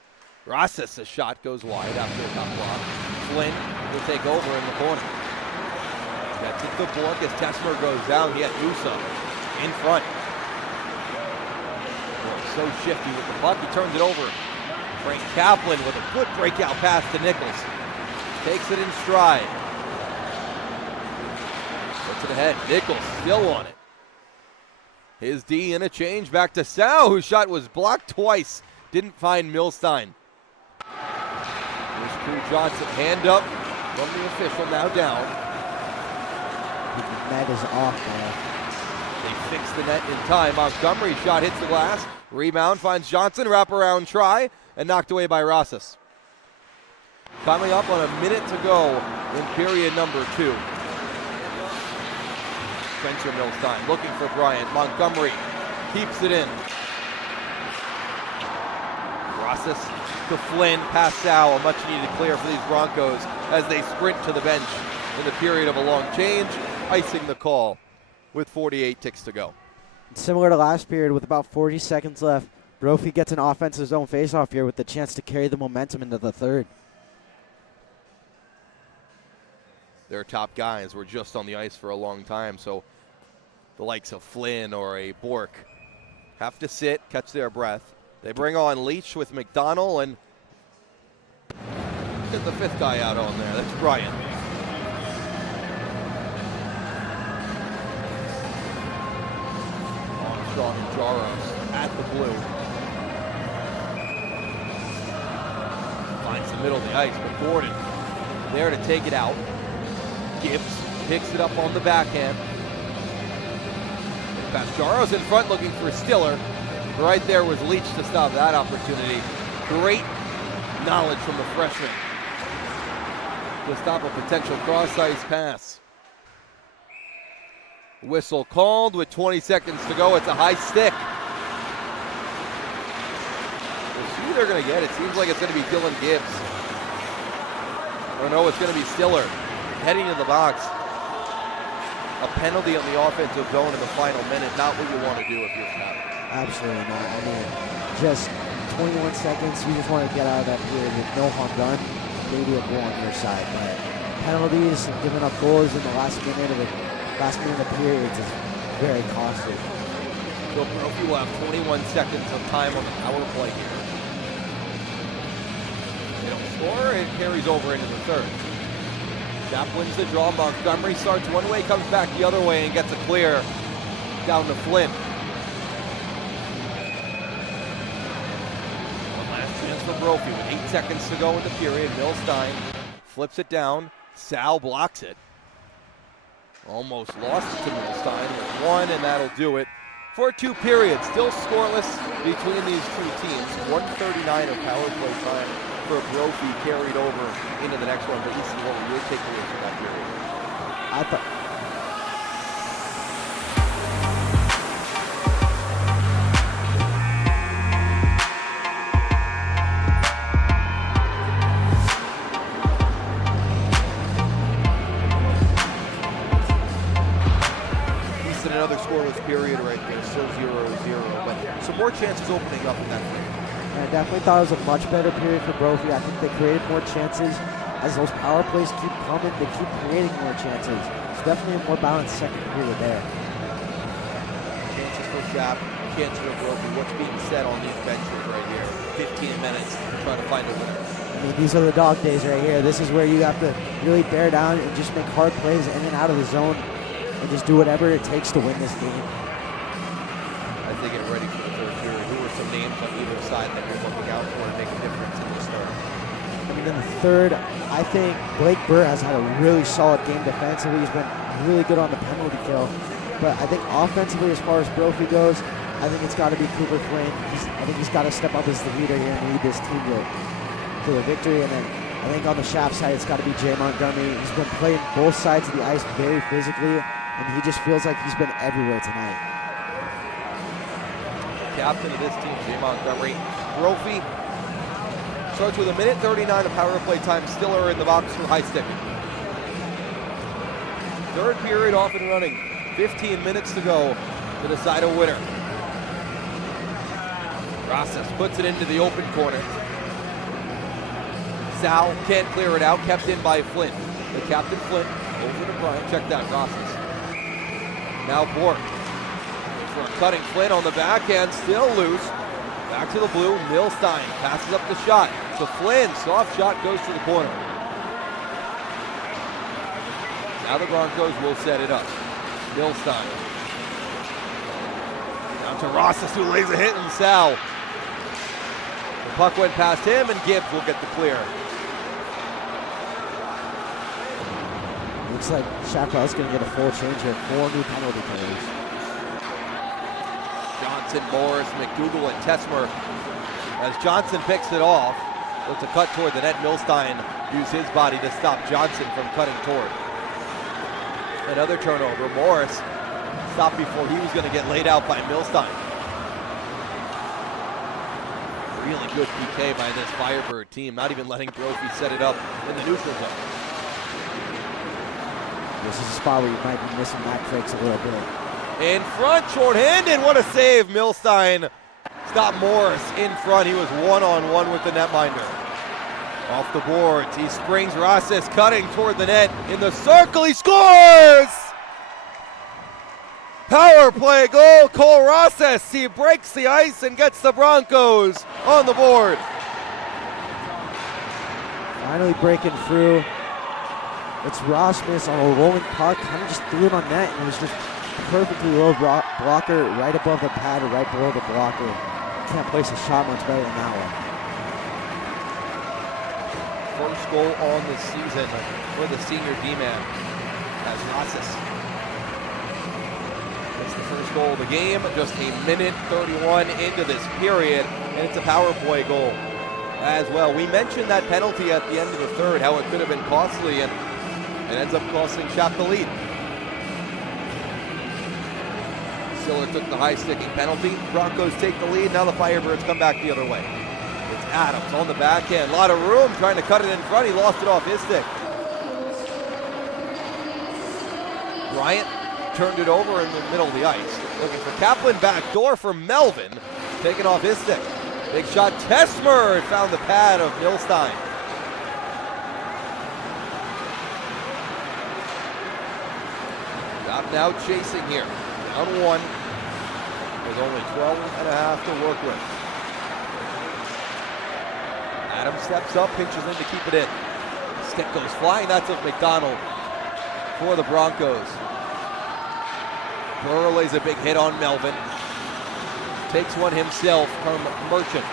Rosses, a shot goes wide after a top block. Flynn will take over in the corner. Gets it to Bork as Tesmer goes down. He had Musa in front. Bork so shifty with the puck, he turns it over. Frank Kaplan with a good breakout pass to Nichols. Takes it in stride. Puts it ahead. Nichols still on it. His D in a change back to Sal, whose shot was blocked twice. Didn't find Milstein. Here's Crew Johnson, hand up from the official, now down. The net is off now. They fix the net in time. Montgomery's shot hits the glass. Rebound finds Johnson, wraparound try, and knocked away by Rosses. Coming up on a minute to go in period number 2. Spencer Milstein looking for Bryant. Montgomery keeps it in. Rosses to Flynn, past Sal, a much needed clear for these Broncos as they sprint to the bench in the period of a long change, icing the call with 48 ticks to go. Similar to last period with about 40 seconds left, Brophy gets an offensive zone faceoff here with the chance to carry the momentum into the third. Their top guys were just on the ice for a long time, so the likes of Flynn or a Bork have to sit, catch their breath. They bring on Leach with McDonald, and get the 5th guy out on there. That's Bryant. Armstrong and Jaros at the blue. Finds the middle of the ice, but Gordon there to take it out. Gibbs picks it up on the backhand. Past Jaros in front looking for Stiller. Right there was Leach to stop that opportunity. Great knowledge from the freshman to stop a potential cross-ice pass. Whistle called with 20 seconds to go. It's a high stick. We'll see who they're going to get. It seems like it's going to be Dylan Gibbs. Or no, it's going to be Stiller. Heading to the box. A penalty on the offensive zone in the final minute. Not what you want to do if you're Scott. Absolutely not. I mean, just 21 seconds. You just want to get out of that period with no harm done. Maybe a goal on your side, but penalties and giving up goals in the last minute of the period is very costly. So Brophy will have 21 seconds of time on the power play here. They don't score, it carries over into the third. Chap wins the draw. Montgomery starts one way, comes back the other way, and gets a clear down to Flynn. One last chance for Brophy with 8 seconds to go in the period. Milstein flips it down. Sal blocks it. Almost lost it to Milstein with 1, and that'll do it for 2 periods. Still scoreless between these 2 teams. 1:39 of power play time for Brophy carried over into the next one. But listen, what were your takeaways from that period? I thought. Another scoreless period right there, still 0-0, but some more chances opening up in that period. I definitely thought it was a much better period for Brophy. I think they created more chances. As those power plays keep coming, they keep creating more chances. It's definitely a more balanced second period there. Chances for Chap, chances for Brophy. What's being said on these benches right here? 15 minutes to try to find a winner. I mean, these are the dog days right here. This is where you have to really bear down and just make hard plays in and out of the zone and just do whatever it takes to win this game. As they get ready for the third period, who are some names on either side that you're looking out for to make a difference in this third? I mean, in the third, I think Blake Burr has had a really solid game defensively. He's been really good on the penalty kill. But I think offensively, as far as Brophy goes, I think it's got to be Cooper Flynn. I think he's got to step up as the leader here and lead this team to the victory. And then I think on the Shaft side, it's got to be Jay Montgomery. He's been playing both sides of the ice very physically, and he just feels like he's been everywhere tonight. Captain of this team, Jay Montgomery. Brophy starts with 1:39 of power play time. Stiller in the box for high sticking. Third period off and running. 15 minutes to go to decide a winner. Rosses puts it into the open corner. Sal can't clear it out, kept in by Flynn. The captain Flynn over to Bryant. Check that, Rosses. Now Bork. For a cutting Flynn on the backhand, still loose. Back to the blue, Milstein passes up the shot. To Flynn, soft shot goes to the corner. Now the Broncos will set it up. Milstein. Down to Rosses, who lays a hit, and Sal. The puck went past him, and Gibbs will get the clear. Looks like Chaparral's going to get a full change here. 4 new penalty players. Johnson, Morris, McDougal, and Tesmer. As Johnson picks it off, looks a cut toward the net. Milstein used his body to stop Johnson from cutting toward. Another turnover. Morris stopped before he was going to get laid out by Milstein. Really good PK by this Firebird team, not even letting Brophy set it up in the neutral zone. This is a spot where you might be missing Mac Frakes a little bit. In front, shorthanded. What a save. Milstein stopped Morris in front. He was one-on-one with the netminder. Off the boards, he springs. Rosses cutting toward the net. In the circle, he scores! Power play goal, Cole Rosses. He breaks the ice and gets the Broncos on the board. Finally breaking through. It's Rasmus on a rolling puck. Kind of just threw it on net, and it was just perfectly low blocker right above the pad or right below the blocker. Can't place a shot much better than that one. First goal on the season for the senior D-man as Rosses. That's the first goal of the game, just a minute 31 into this period, and it's a power play goal as well. We mentioned that penalty at the end of the third, how it could have been costly, and it ends up costing Chap the lead. Stiller took the high-sticking penalty. Broncos take the lead, now the Firebirds come back the other way. It's Adams on the backhand, a lot of room, trying to cut it in front. He lost it off his stick. Bryant turned it over in the middle of the ice. Looking for Kaplan, back door for Melvin. Taken off his stick. Big shot, Tesmer found the pad of Milstein. Stop now chasing here. Down one. With only 12 and a half to work with. Adams steps up, pinches in to keep it in. Stick goes flying, that's of McDonald for the Broncos. Burr lays a big hit on Melvin. Takes one himself from Merchant.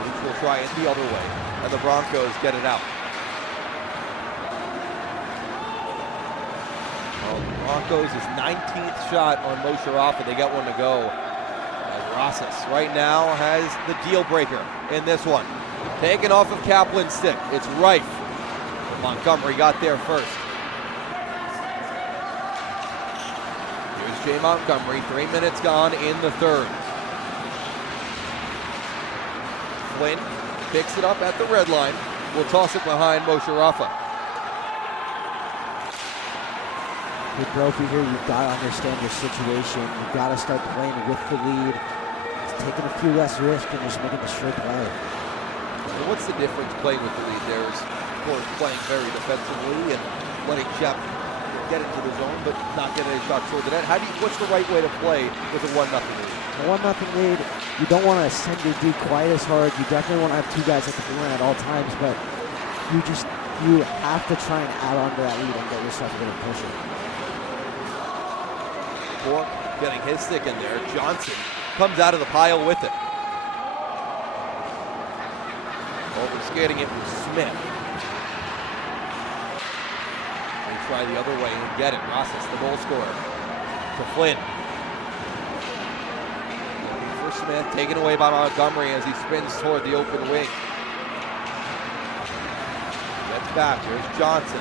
Leach will try it the other way, and the Broncos get it out. Well, the Broncos' 19th shot on Moshe Rafa. They got one to go. Rosses right now has the deal breaker in this one. Taken off of Kaplan's stick. It's Reif. Montgomery got there first. Here's Jay Montgomery. 3 minutes gone in the third. Flynn picks it up at the red line. Will toss it behind Moshe Rafa. With Brophy here, you've got to understand your situation. You've got to start playing with the lead. Taking a few less risk and just making a straight play. Well, what's the difference playing with the lead? There's, of course, playing very defensively and letting Shep get into the zone, but not get any shots toward the net. What's the right way to play with a 1-0 lead? A 1-0 lead, you don't want to send your D quite as hard. You definitely want to have two guys at the blue line at all times, but you have to try and add on to that lead and get yourself a little pushing. Bork getting his stick in there. Johnson comes out of the pile with it. Overskating it with Smith. They try the other way and get it. Rosas, the goal scorer, to Flynn. Looking for Smith, taken away by Montgomery as he spins toward the open wing. Gets back, there's Johnson.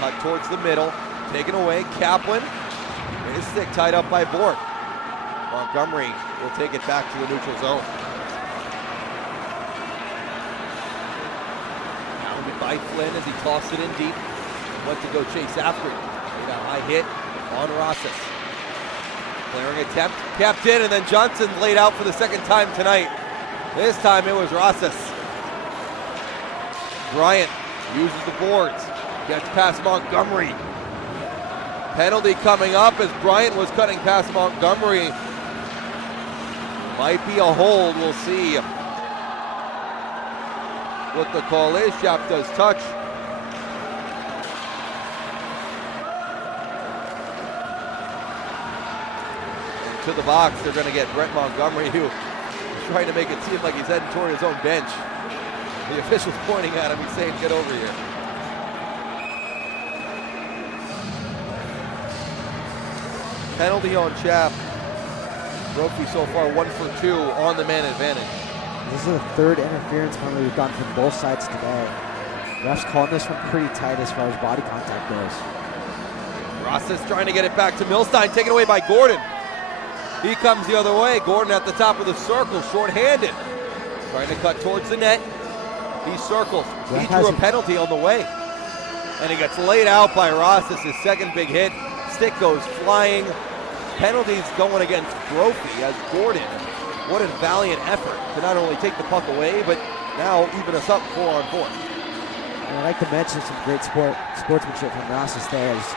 Cut towards the middle, taken away, Kaplan. His stick tied up by Bork. Montgomery will take it back to the neutral zone. Pounded by Flynn as he tossed it in deep. Went to go chase after it. Made a high hit on Rosas. Clearing attempt, kept in, and then Johnson laid out for the second time tonight. This time it was Rosas. Bryant uses the boards, gets past Montgomery. Penalty coming up as Bryant was cutting past Montgomery. Might be a hold, we'll see what the call is. Chap does touch. To the box, they're going to get Brett Montgomery, who is trying to make it seem like he's heading toward his own bench. The official's pointing at him, he's saying, get over here. Penalty on Chap. Brophy so far 1 for 2 on the man advantage. This is the third interference penalty we've gotten from both sides today. Refs calling this one pretty tight as far as body contact goes. Rosas trying to get it back to Milstein, taken away by Gordon. He comes the other way. Gordon at the top of the circle, short-handed. Trying to cut towards the net. He circles. He drew a penalty on the way. And he gets laid out by Rosas, his second big hit. Stick goes flying. Penalties going against Brophy as Gordon. What a valiant effort to not only take the puck away, but now even us up 4-on-4. I'd like to mention some great sportsmanship from Rosas there as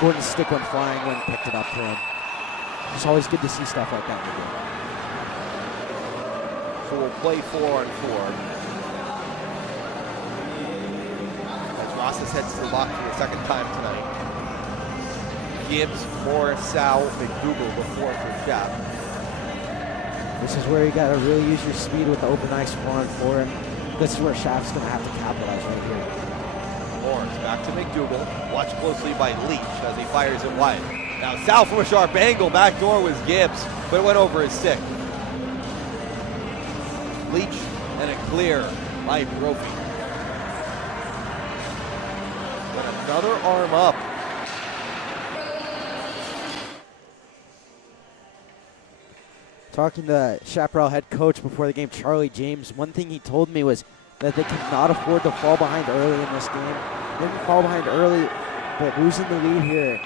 Gordon's stick went flying when he picked it up for him. It's always good to see stuff like that in the game. So we'll play 4-on-4. As Rosas heads to the box for the second time tonight. Gibbs, Morris, Sal, McDougal before for Chap. This is where you got to really use your speed with the open ice 4-on-4, and this is where Shap's going to have to capitalize right here. Morris back to McDougal, watched closely by Leach as he fires it wide. Now Sal from a sharp angle, back door was Gibbs, but it went over his stick. Leach and a clear by Brophy. But another arm up. Talking to Chaparral head coach before the game, Charlie James, one thing he told me was that they cannot afford to fall behind early in this game. They didn't fall behind early, but losing the lead here,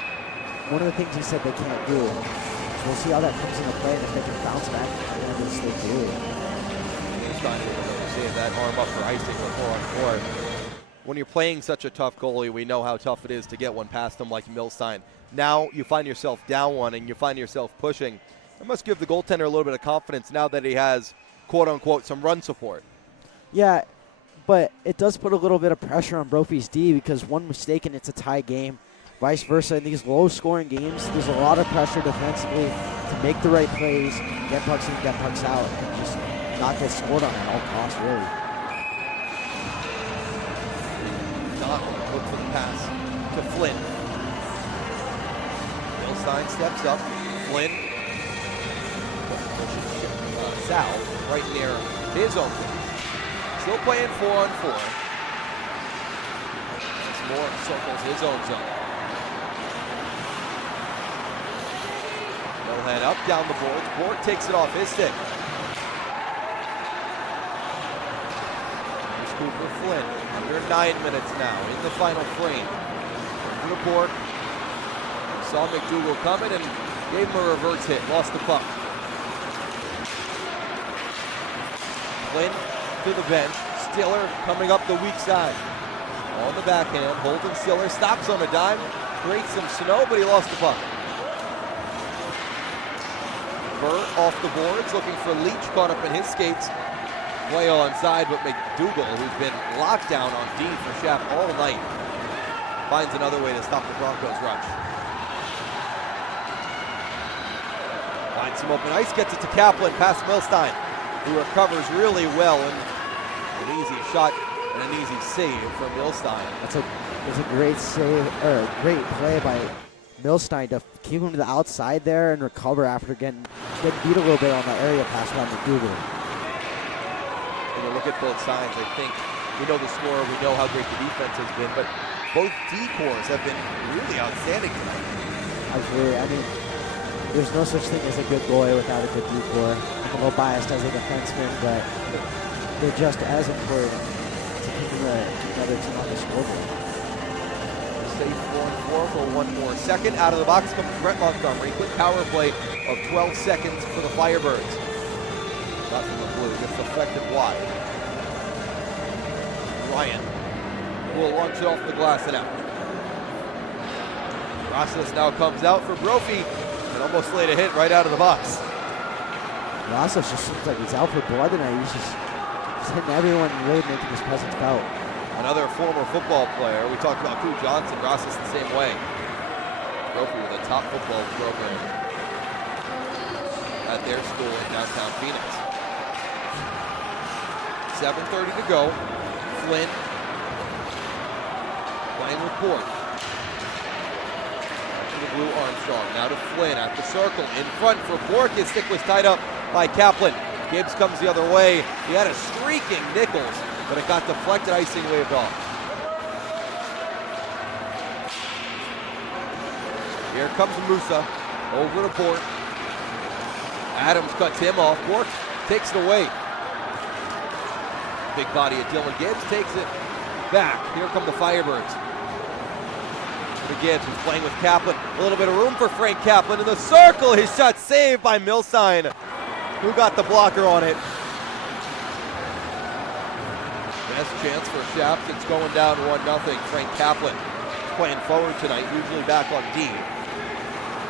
one of the things he said they can't do. So we'll see how that comes into play and if they can bounce back and this they do. He's trying to save that arm up for icing with 4-on-4. When you're playing such a tough goalie, we know how tough it is to get one past him like Milstein. Now you find yourself down one and you find yourself pushing. It must give the goaltender a little bit of confidence now that he has, quote-unquote, some run support. Yeah, but it does put a little bit of pressure on Brophy's D because one mistake and it's a tie game. Vice versa, in these low-scoring games, there's a lot of pressure defensively to make the right plays, get pucks in, get pucks out, and just not get scored on at all costs, really. Look for the pass to Flynn. Milstein steps up. Flynn. Sal right near his own goal. Still playing 4-on-4. As Moore circles his own zone. No head up, down the boards. Bork takes it off his stick. Here's Cooper Flynn. Under 9 minutes now in the final frame. To the Bork. Saw McDougal coming and gave him a reverse hit. Lost the puck. Flynn to the bench. Stiller coming up the weak side. On the backhand, Holden Stiller stops on a dime, create some snow, but he lost the puck. Burr off the boards, looking for Leach, caught up in his skates. Play onside, but McDougal, who's been locked down on D for Shap all night, finds another way to stop the Broncos' rush. Finds some open ice, gets it to Kaplan, past Milstein, who recovers really well, and an easy shot and an easy save from Milstein. That's a great save, or a great play by Milstein to keep him to the outside there and recover after getting beat a little bit on the area pass by McDougal. When you look at both sides, I think we know the score, we know how great the defense has been, but both D-cores have been really outstanding tonight. Absolutely. I mean, there's no such thing as a good goalie without a good D-core. I'm a little biased as a defenseman, but they're just as important to keeping the other team on the scoreboard. Stay 4-4 for one more second. Out of the box comes Brett Montgomery. Quick power play of 12 seconds for the Firebirds. Not from the blue, gets deflected wide. Ryan will launch it off the glass and out. Rosses now comes out for Brophy and almost laid a hit right out of the box. Rosses just seems like he's out for blood tonight. He's hitting everyone and really making his presence felt. Another former football player. We talked about Pooh Johnson, Rosses the same way. Brophy with a top football program at their school in downtown Phoenix. 7:30 to go. Flynn playing with Bork. To the blue Armstrong. Now to Flynn at the circle. In front for Bork. His stick was tied up by Kaplan. Gibbs comes the other way. He had a streaking Nichols, but it got deflected, icing waved off. Here comes Musa. Over to Bork. Adams cuts him off. Bork takes it away. Big body of Dylan Gibbs takes it back. Here come the Firebirds. To Gibbs, who's playing with Kaplan. A little bit of room for Frank Kaplan in the circle. His shot saved by Milstein, who got the blocker on it. Best chance for Shaps. It's going down 1-0. Frank Kaplan playing forward tonight, usually back on D.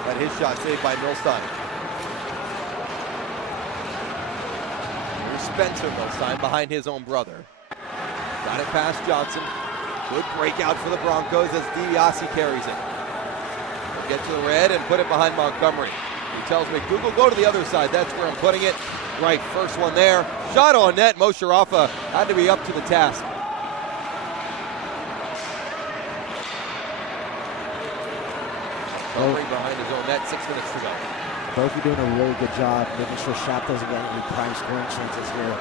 But his shot saved by Milstein. Spencer Milstein behind his own brother. Got it past Johnson. Good breakout for the Broncos as DiBiase carries it. He'll get to the red and put it behind Montgomery. He tells McDougal, go to the other side. That's where I'm putting it. Right, first one there. Shot on net. Moshe Rafa had to be up to the task. Montgomery behind his own net, 6 minutes to go. Brophy doing a really good job making sure Shap doesn't get any prime scoring chances here.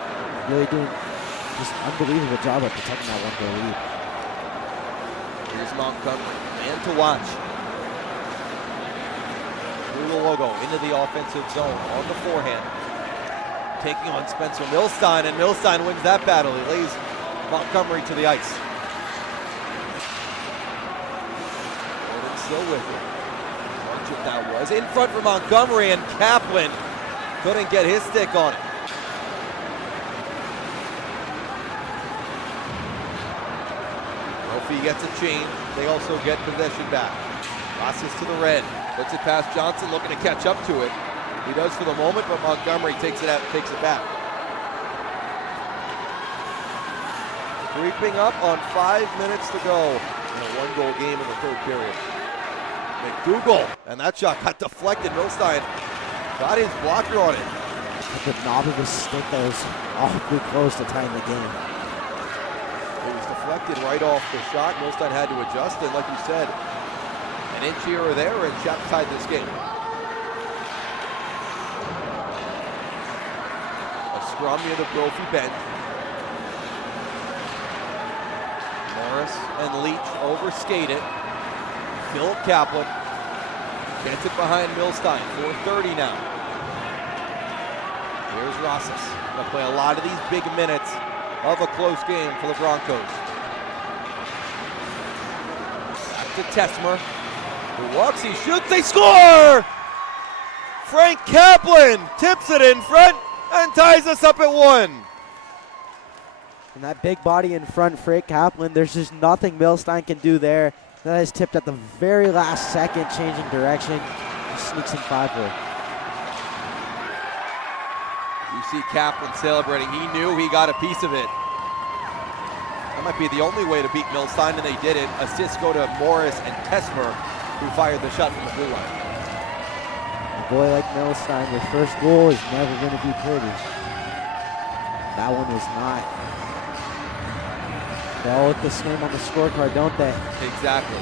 Really doing just unbelievable job of protecting that one-goal lead. Here's Montgomery, man to watch. Through the logo, into the offensive zone, on the forehand. Taking on Spencer Milstein, and Milstein wins that battle. He lays Montgomery to the ice. Gordon still with it. That was in front for Montgomery, and Kaplan couldn't get his stick on it. Brophy gets a change. They also get possession back. Passes to the red. Puts it past Johnson, looking to catch up to it. He does for the moment, but Montgomery takes it out, takes it back. Creeping up on 5 minutes to go in a one-goal game in the third period. McDougal, and that shot got deflected. Milstein got his blocker on it. With the knob of his stick that was awfully close to tying the game. It was deflected right off the shot. Milstein had to adjust, and like you said, an inch here or there, and Shap tied this game. A scrum near the Brophy bench. Morris and Leach overskate it. Philip Kaplan gets it behind Milstein. 4:30 now. Here's Rosses. Gonna play a lot of these big minutes of a close game for the Broncos. Back to Tesmer, who walks, he shoots, they score! Frank Kaplan tips it in front and ties us up at 1. And that big body in front, Frank Kaplan, there's just nothing Milstein can do there. That is tipped at the very last second, changing direction. Just sneaks in 5-4. You see Kaplan celebrating. He knew he got a piece of it. That might be the only way to beat Milstein, and they did it. Assists go to Morris and Tesmer, who fired the shot from the blue line. A boy like Milstein, their first goal is never going to be pretty. That one was not. They all look the same on the scorecard, don't they? Exactly.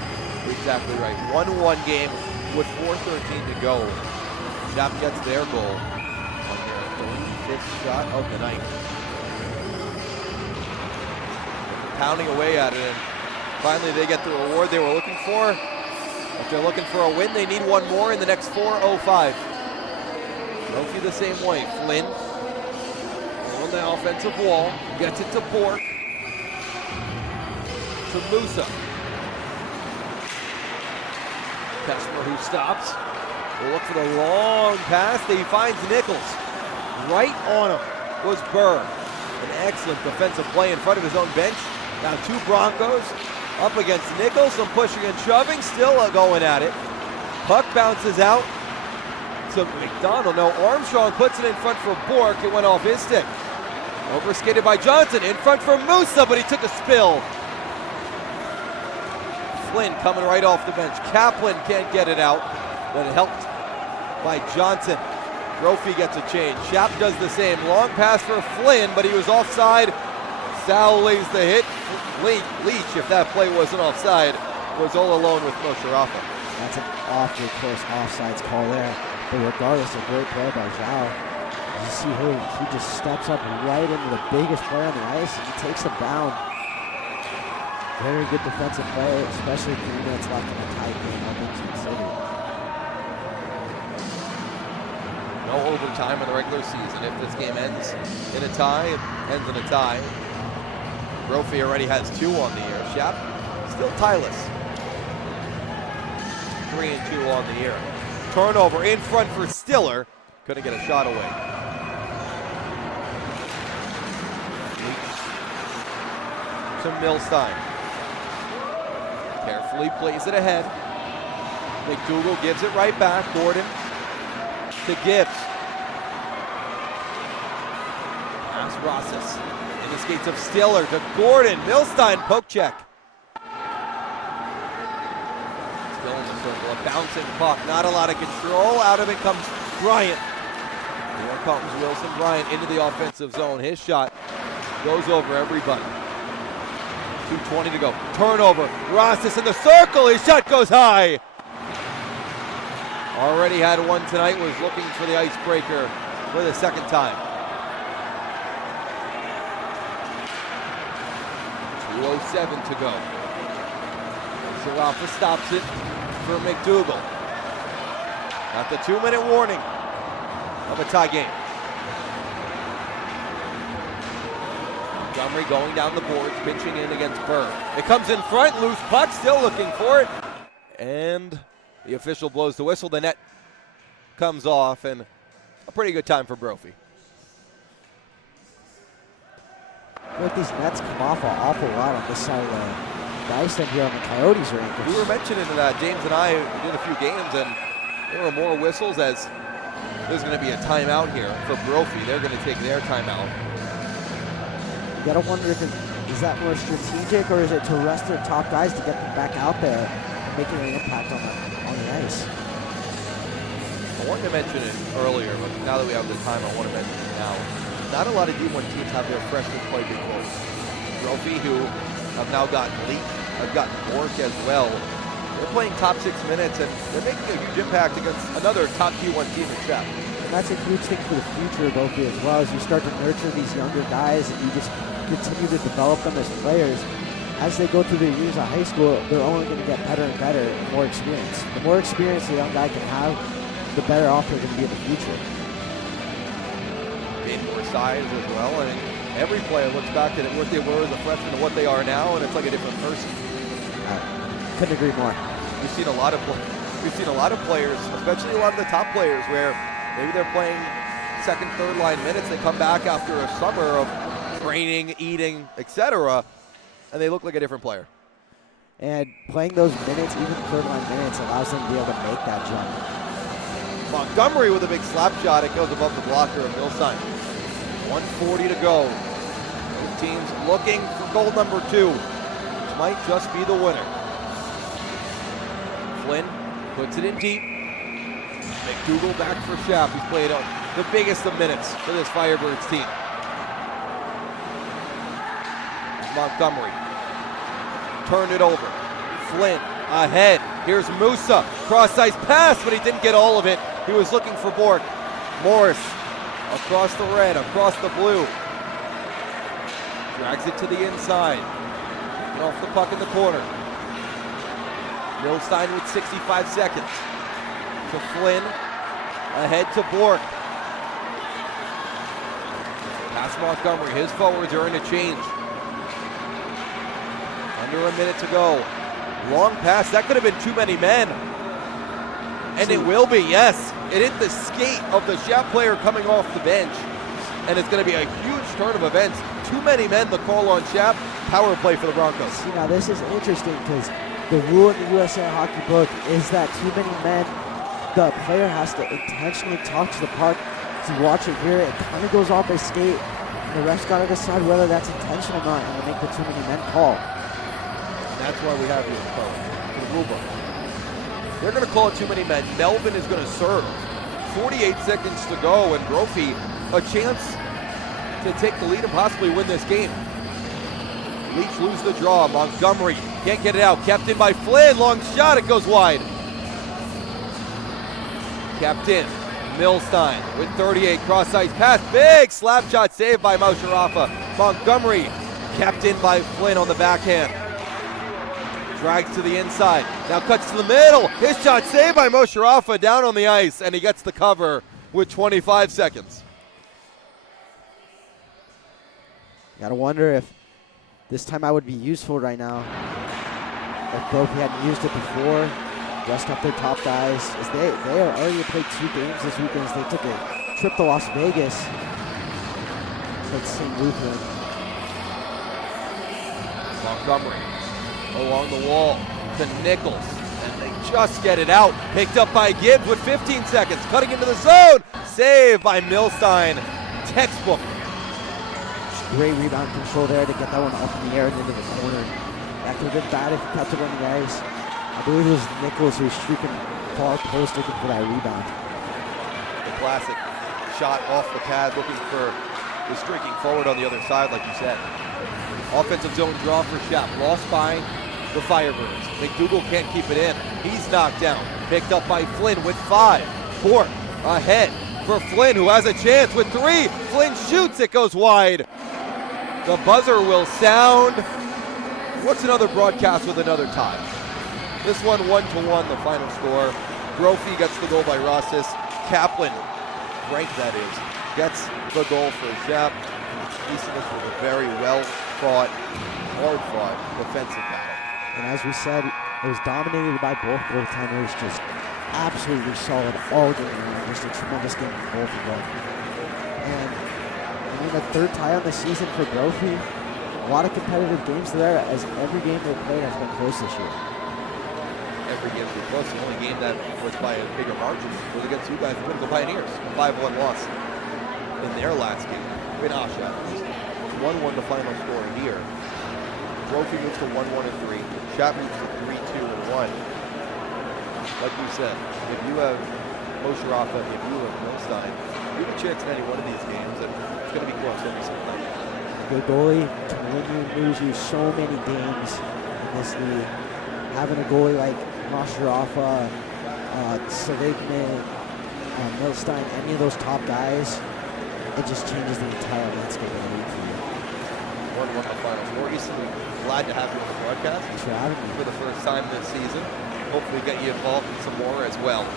Exactly right. 1-1 game with 4:13 to go. Chap gets their goal on their 35th shot of the night. Pounding away at it, and finally they get the reward they were looking for. If they're looking for a win, they need one more in the next 4:05. Brophy the same way. Flynn on the offensive wall, gets it to Bork, to Musa. Kessler who stops. Will look for the long pass. He finds Nichols. Right on him was Burr. An excellent defensive play in front of his own bench. Now 2 Broncos up against Nichols. Some pushing and shoving. Still going at it. Puck bounces out to McDonald. No, Armstrong puts it in front for Bork. It went off his stick. Overskated by Johnson. In front for Musa, but he took a spill. Flynn coming right off the bench. Kaplan can't get it out, but helped by Johnson. Brophy gets a change. Schaap does the same. Long pass for Flynn, but he was offside. Sal lays the hit. Leach, if that play wasn't offside, was all alone with Mosharafa. That's an awfully close offsides call there. But regardless, a great play by Zhao. You see who he just steps up right into the biggest player on the ice, and he takes a bound. Very good defensive play, especially 3 minutes left in the tie game up in City. No overtime in the regular season. If this game ends in a tie, it ends in a tie. Brophy already has 2 on the year. Schaap still tieless. 3-2 on the year. Turnover in front for Stiller. Couldn't get a shot away. To Milstein. Carefully plays it ahead. McDougal gives it right back. Gordon to Gibbs. Pass Rosses. In the skates of Stiller to Gordon. Milstein poke check. Still in the circle. A bouncing puck. Not a lot of control. Out of it comes Bryant. Here comes Wilson Bryant into the offensive zone. His shot goes over everybody. 2:20 to go. Turnover. Rosses in the circle. His shot goes high. Already had one tonight. Was looking for the icebreaker for the second time. 2:07 to go. Sharafa stops it for McDougal. At the 2-minute warning of a tie game. Montgomery going down the boards, pitching in against Burr. It comes in front, loose puck, still looking for it. And the official blows the whistle. The net comes off, and a pretty good time for Brophy. I feel like these nets come off an awful lot on this side of the ice than here on the Coyotes rink. We were mentioning that James and I did a few games, and there were more whistles as there's going to be a timeout here for Brophy. They're going to take their timeout. You gotta wonder if is that more strategic or is it to rest their top guys to get them back out there and making an impact on the ice? I wanted to mention it earlier, but now that we have the time, I want to mention it now. Not a lot of D1 teams have their freshmen play big roles. Brophy, who have now gotten Leach, have gotten Bork as well. They're playing top 6 minutes, and they're making a huge impact against another top D1 team in Chap. And that's a huge thing for the future of Brophy as well, as you start to nurture these younger guys and you just continue to develop them as players. As they go through their years of high school, they're only going to get better and better and more experience. The more experience a young guy can have, the better off they're going to be in the future. Gain more size as well, and every player looks back at what they were as a freshman and what they are now, and it's like a different person. Couldn't agree more. We've seen a lot of players, especially a lot of the top players, where maybe they're playing second, third line minutes. They come back after a summer of training, eating, etc., and they look like a different player. And playing those minutes, even third-line minutes, allows them to be able to make that jump. Montgomery with a big slap shot. It goes above the blocker of Milstein. 1:40 to go. Both teams looking for goal number 2, which might just be the winner. Flynn puts it in deep. McDougal back for Schaap. He's played out the biggest of minutes for this Firebirds team. Montgomery turned it over. Flynn ahead. Here's Musa. Cross-ice pass, but he didn't get all of it. He was looking for Bork. Morris across the red, across the blue. Drags it to the inside. Get off the puck in the corner. Milstein with 65 seconds. To Flynn. Ahead to Bork. Pass Montgomery. His forwards are in a change. Under a minute to go. Long pass. That could have been too many men. And it will be, yes. It hit the skate of the Schaap player coming off the bench. And it's going to be a huge turn of events. Too many men, the call on Schaap. Power play for the Broncos. See, now this is interesting because the rule in the USA Hockey book is that too many men, the player has to intentionally talk to the puck. To watch it here, it kind of goes off his skate. And the ref's got to decide whether that's intentional or not and to make the too many men call. And that's why we have you for the rule book. They're going to call it too many men. Melvin is going to serve. 48 seconds to go, and Brophy a chance to take the lead and possibly win this game. Leach lose the draw. Montgomery can't get it out. Kept in by Flynn. Long shot. It goes wide. Kept in. Milstein with 38. Cross-ice pass. Big slap shot saved by Mosharafa. Montgomery kept in by Flynn on the backhand. Drags to the inside. Now cuts to the middle. His shot saved by Mosharafa down on the ice, and he gets the cover with 25 seconds. Gotta wonder if this time I would be useful right now. If Brophy hadn't used it before, rest up their top guys. As they are already played 2 games this weekend. As they took a trip to Las Vegas. Played St. Lutheran. Montgomery along the wall to Nichols, and they just get it out. Picked up by Gibbs with 15 seconds, cutting into the zone. Saved by Milstein. Textbook. Great rebound control there to get that one up in the air and into the corner. That could have been bad if he kept it on the ice. I believe it was Nichols who was streaking far post looking for that rebound. The classic shot off the pad, looking for the streaking forward on the other side, like you said. Offensive zone draw for Schaap, lost by the Firebirds. McDougal can't keep it in. He's knocked down. Picked up by Flynn with 5. Bork ahead for Flynn, who has a chance with 3. Flynn shoots, it goes wide. The buzzer will sound. What's another broadcast with another tie? This one 1-1, the final score. Brophy gets the goal by Rossis. Kaplan, Frank that is, gets the goal for Schaap. This was a very well-fought, hard-fought defensive battle. And as we said, it was dominated by both goaltenders, just absolutely solid all game long. Just a tremendous game for both of them. And I mean, the 3rd tie on the season for Brophy. A lot of competitive games there, as every game they played has been close this year. Every game was close. The only game that was by a bigger margin was against you guys, the Winnebago Pioneers. A 5-1 loss in their last game. In AHSHA. 1-1 the final score here. Brophy moves to 1-1-3. Schaap moves to 3-2-1. Like we said, if you have Mosharafa, if you have Milstein, you have a chance in any one of these games, and it's going to be close every single night. Good goalie can win you and lose you so many games in this league. Having a goalie like Mosharafa, Seligman, Milstein, any of those top guys, it just changes the entire landscape of the league for you. 1-1 the final score. Easton, glad to have you on the broadcast. Thanks for having me. For the first time this season. Hopefully get you involved in some more as well.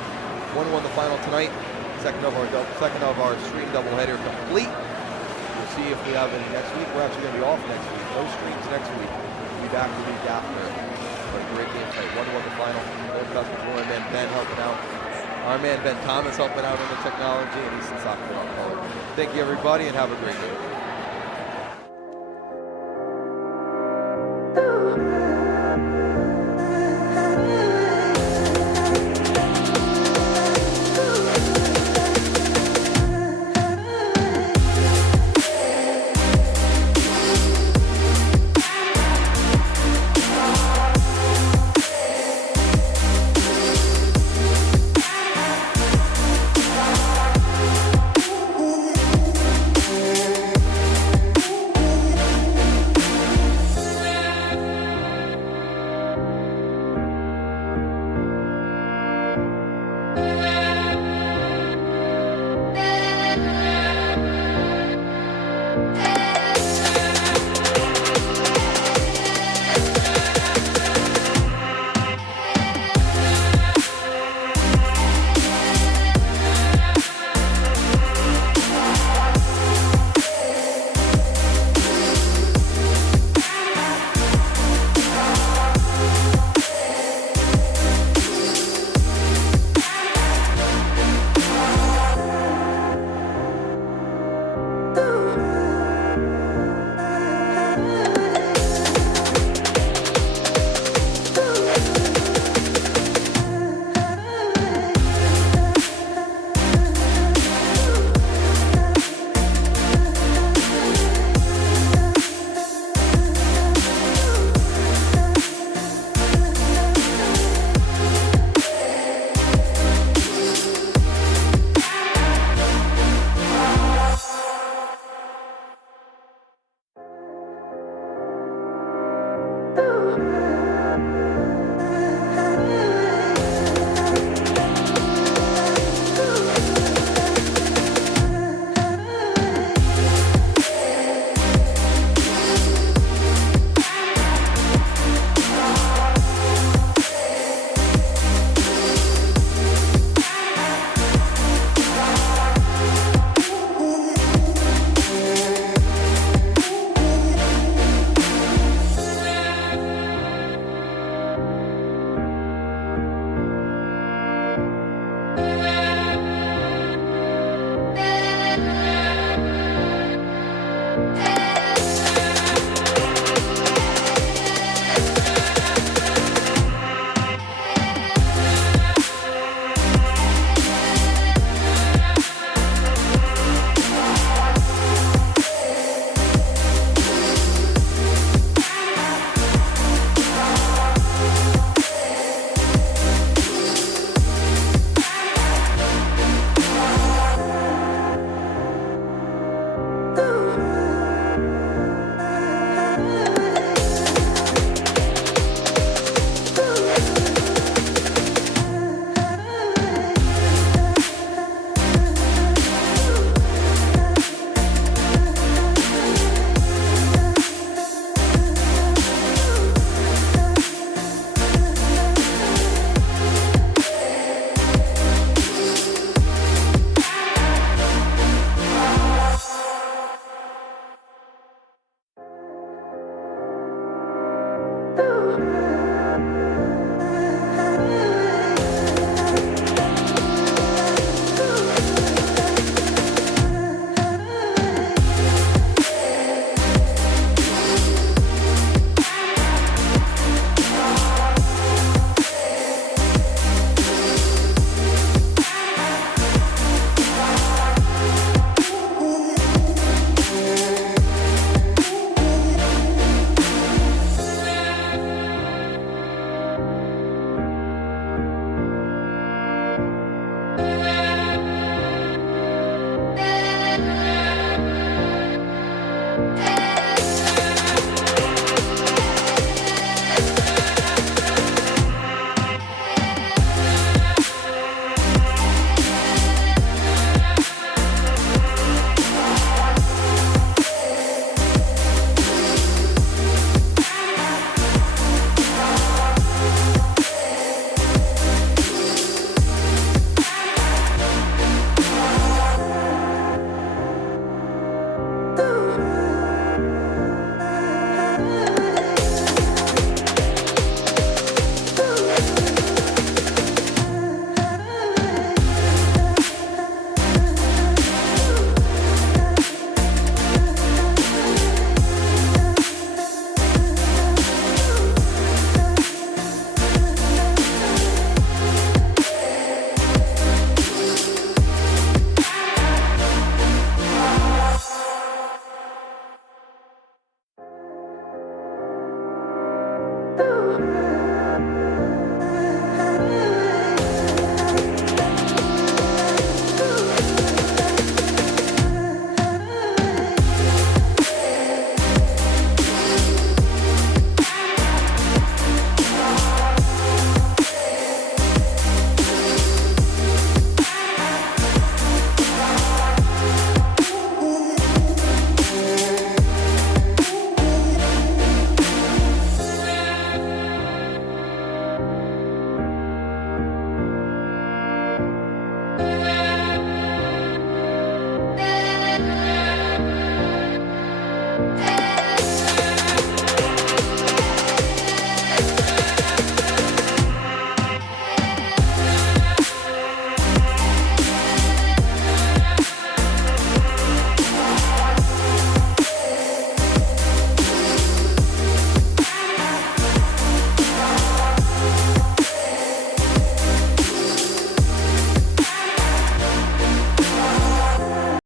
1-1 the final tonight. Second of our stream doubleheader complete. We'll see if we have any next week. We're actually going to be off next week. No streams next week. We'll be back the week after. But a great game tonight. 1-1 the final. Broadcast with our man Ben helping out. Our man Ben Thomas helping out on the technology, and Easton Soccer. Thank you everybody, and have a great day.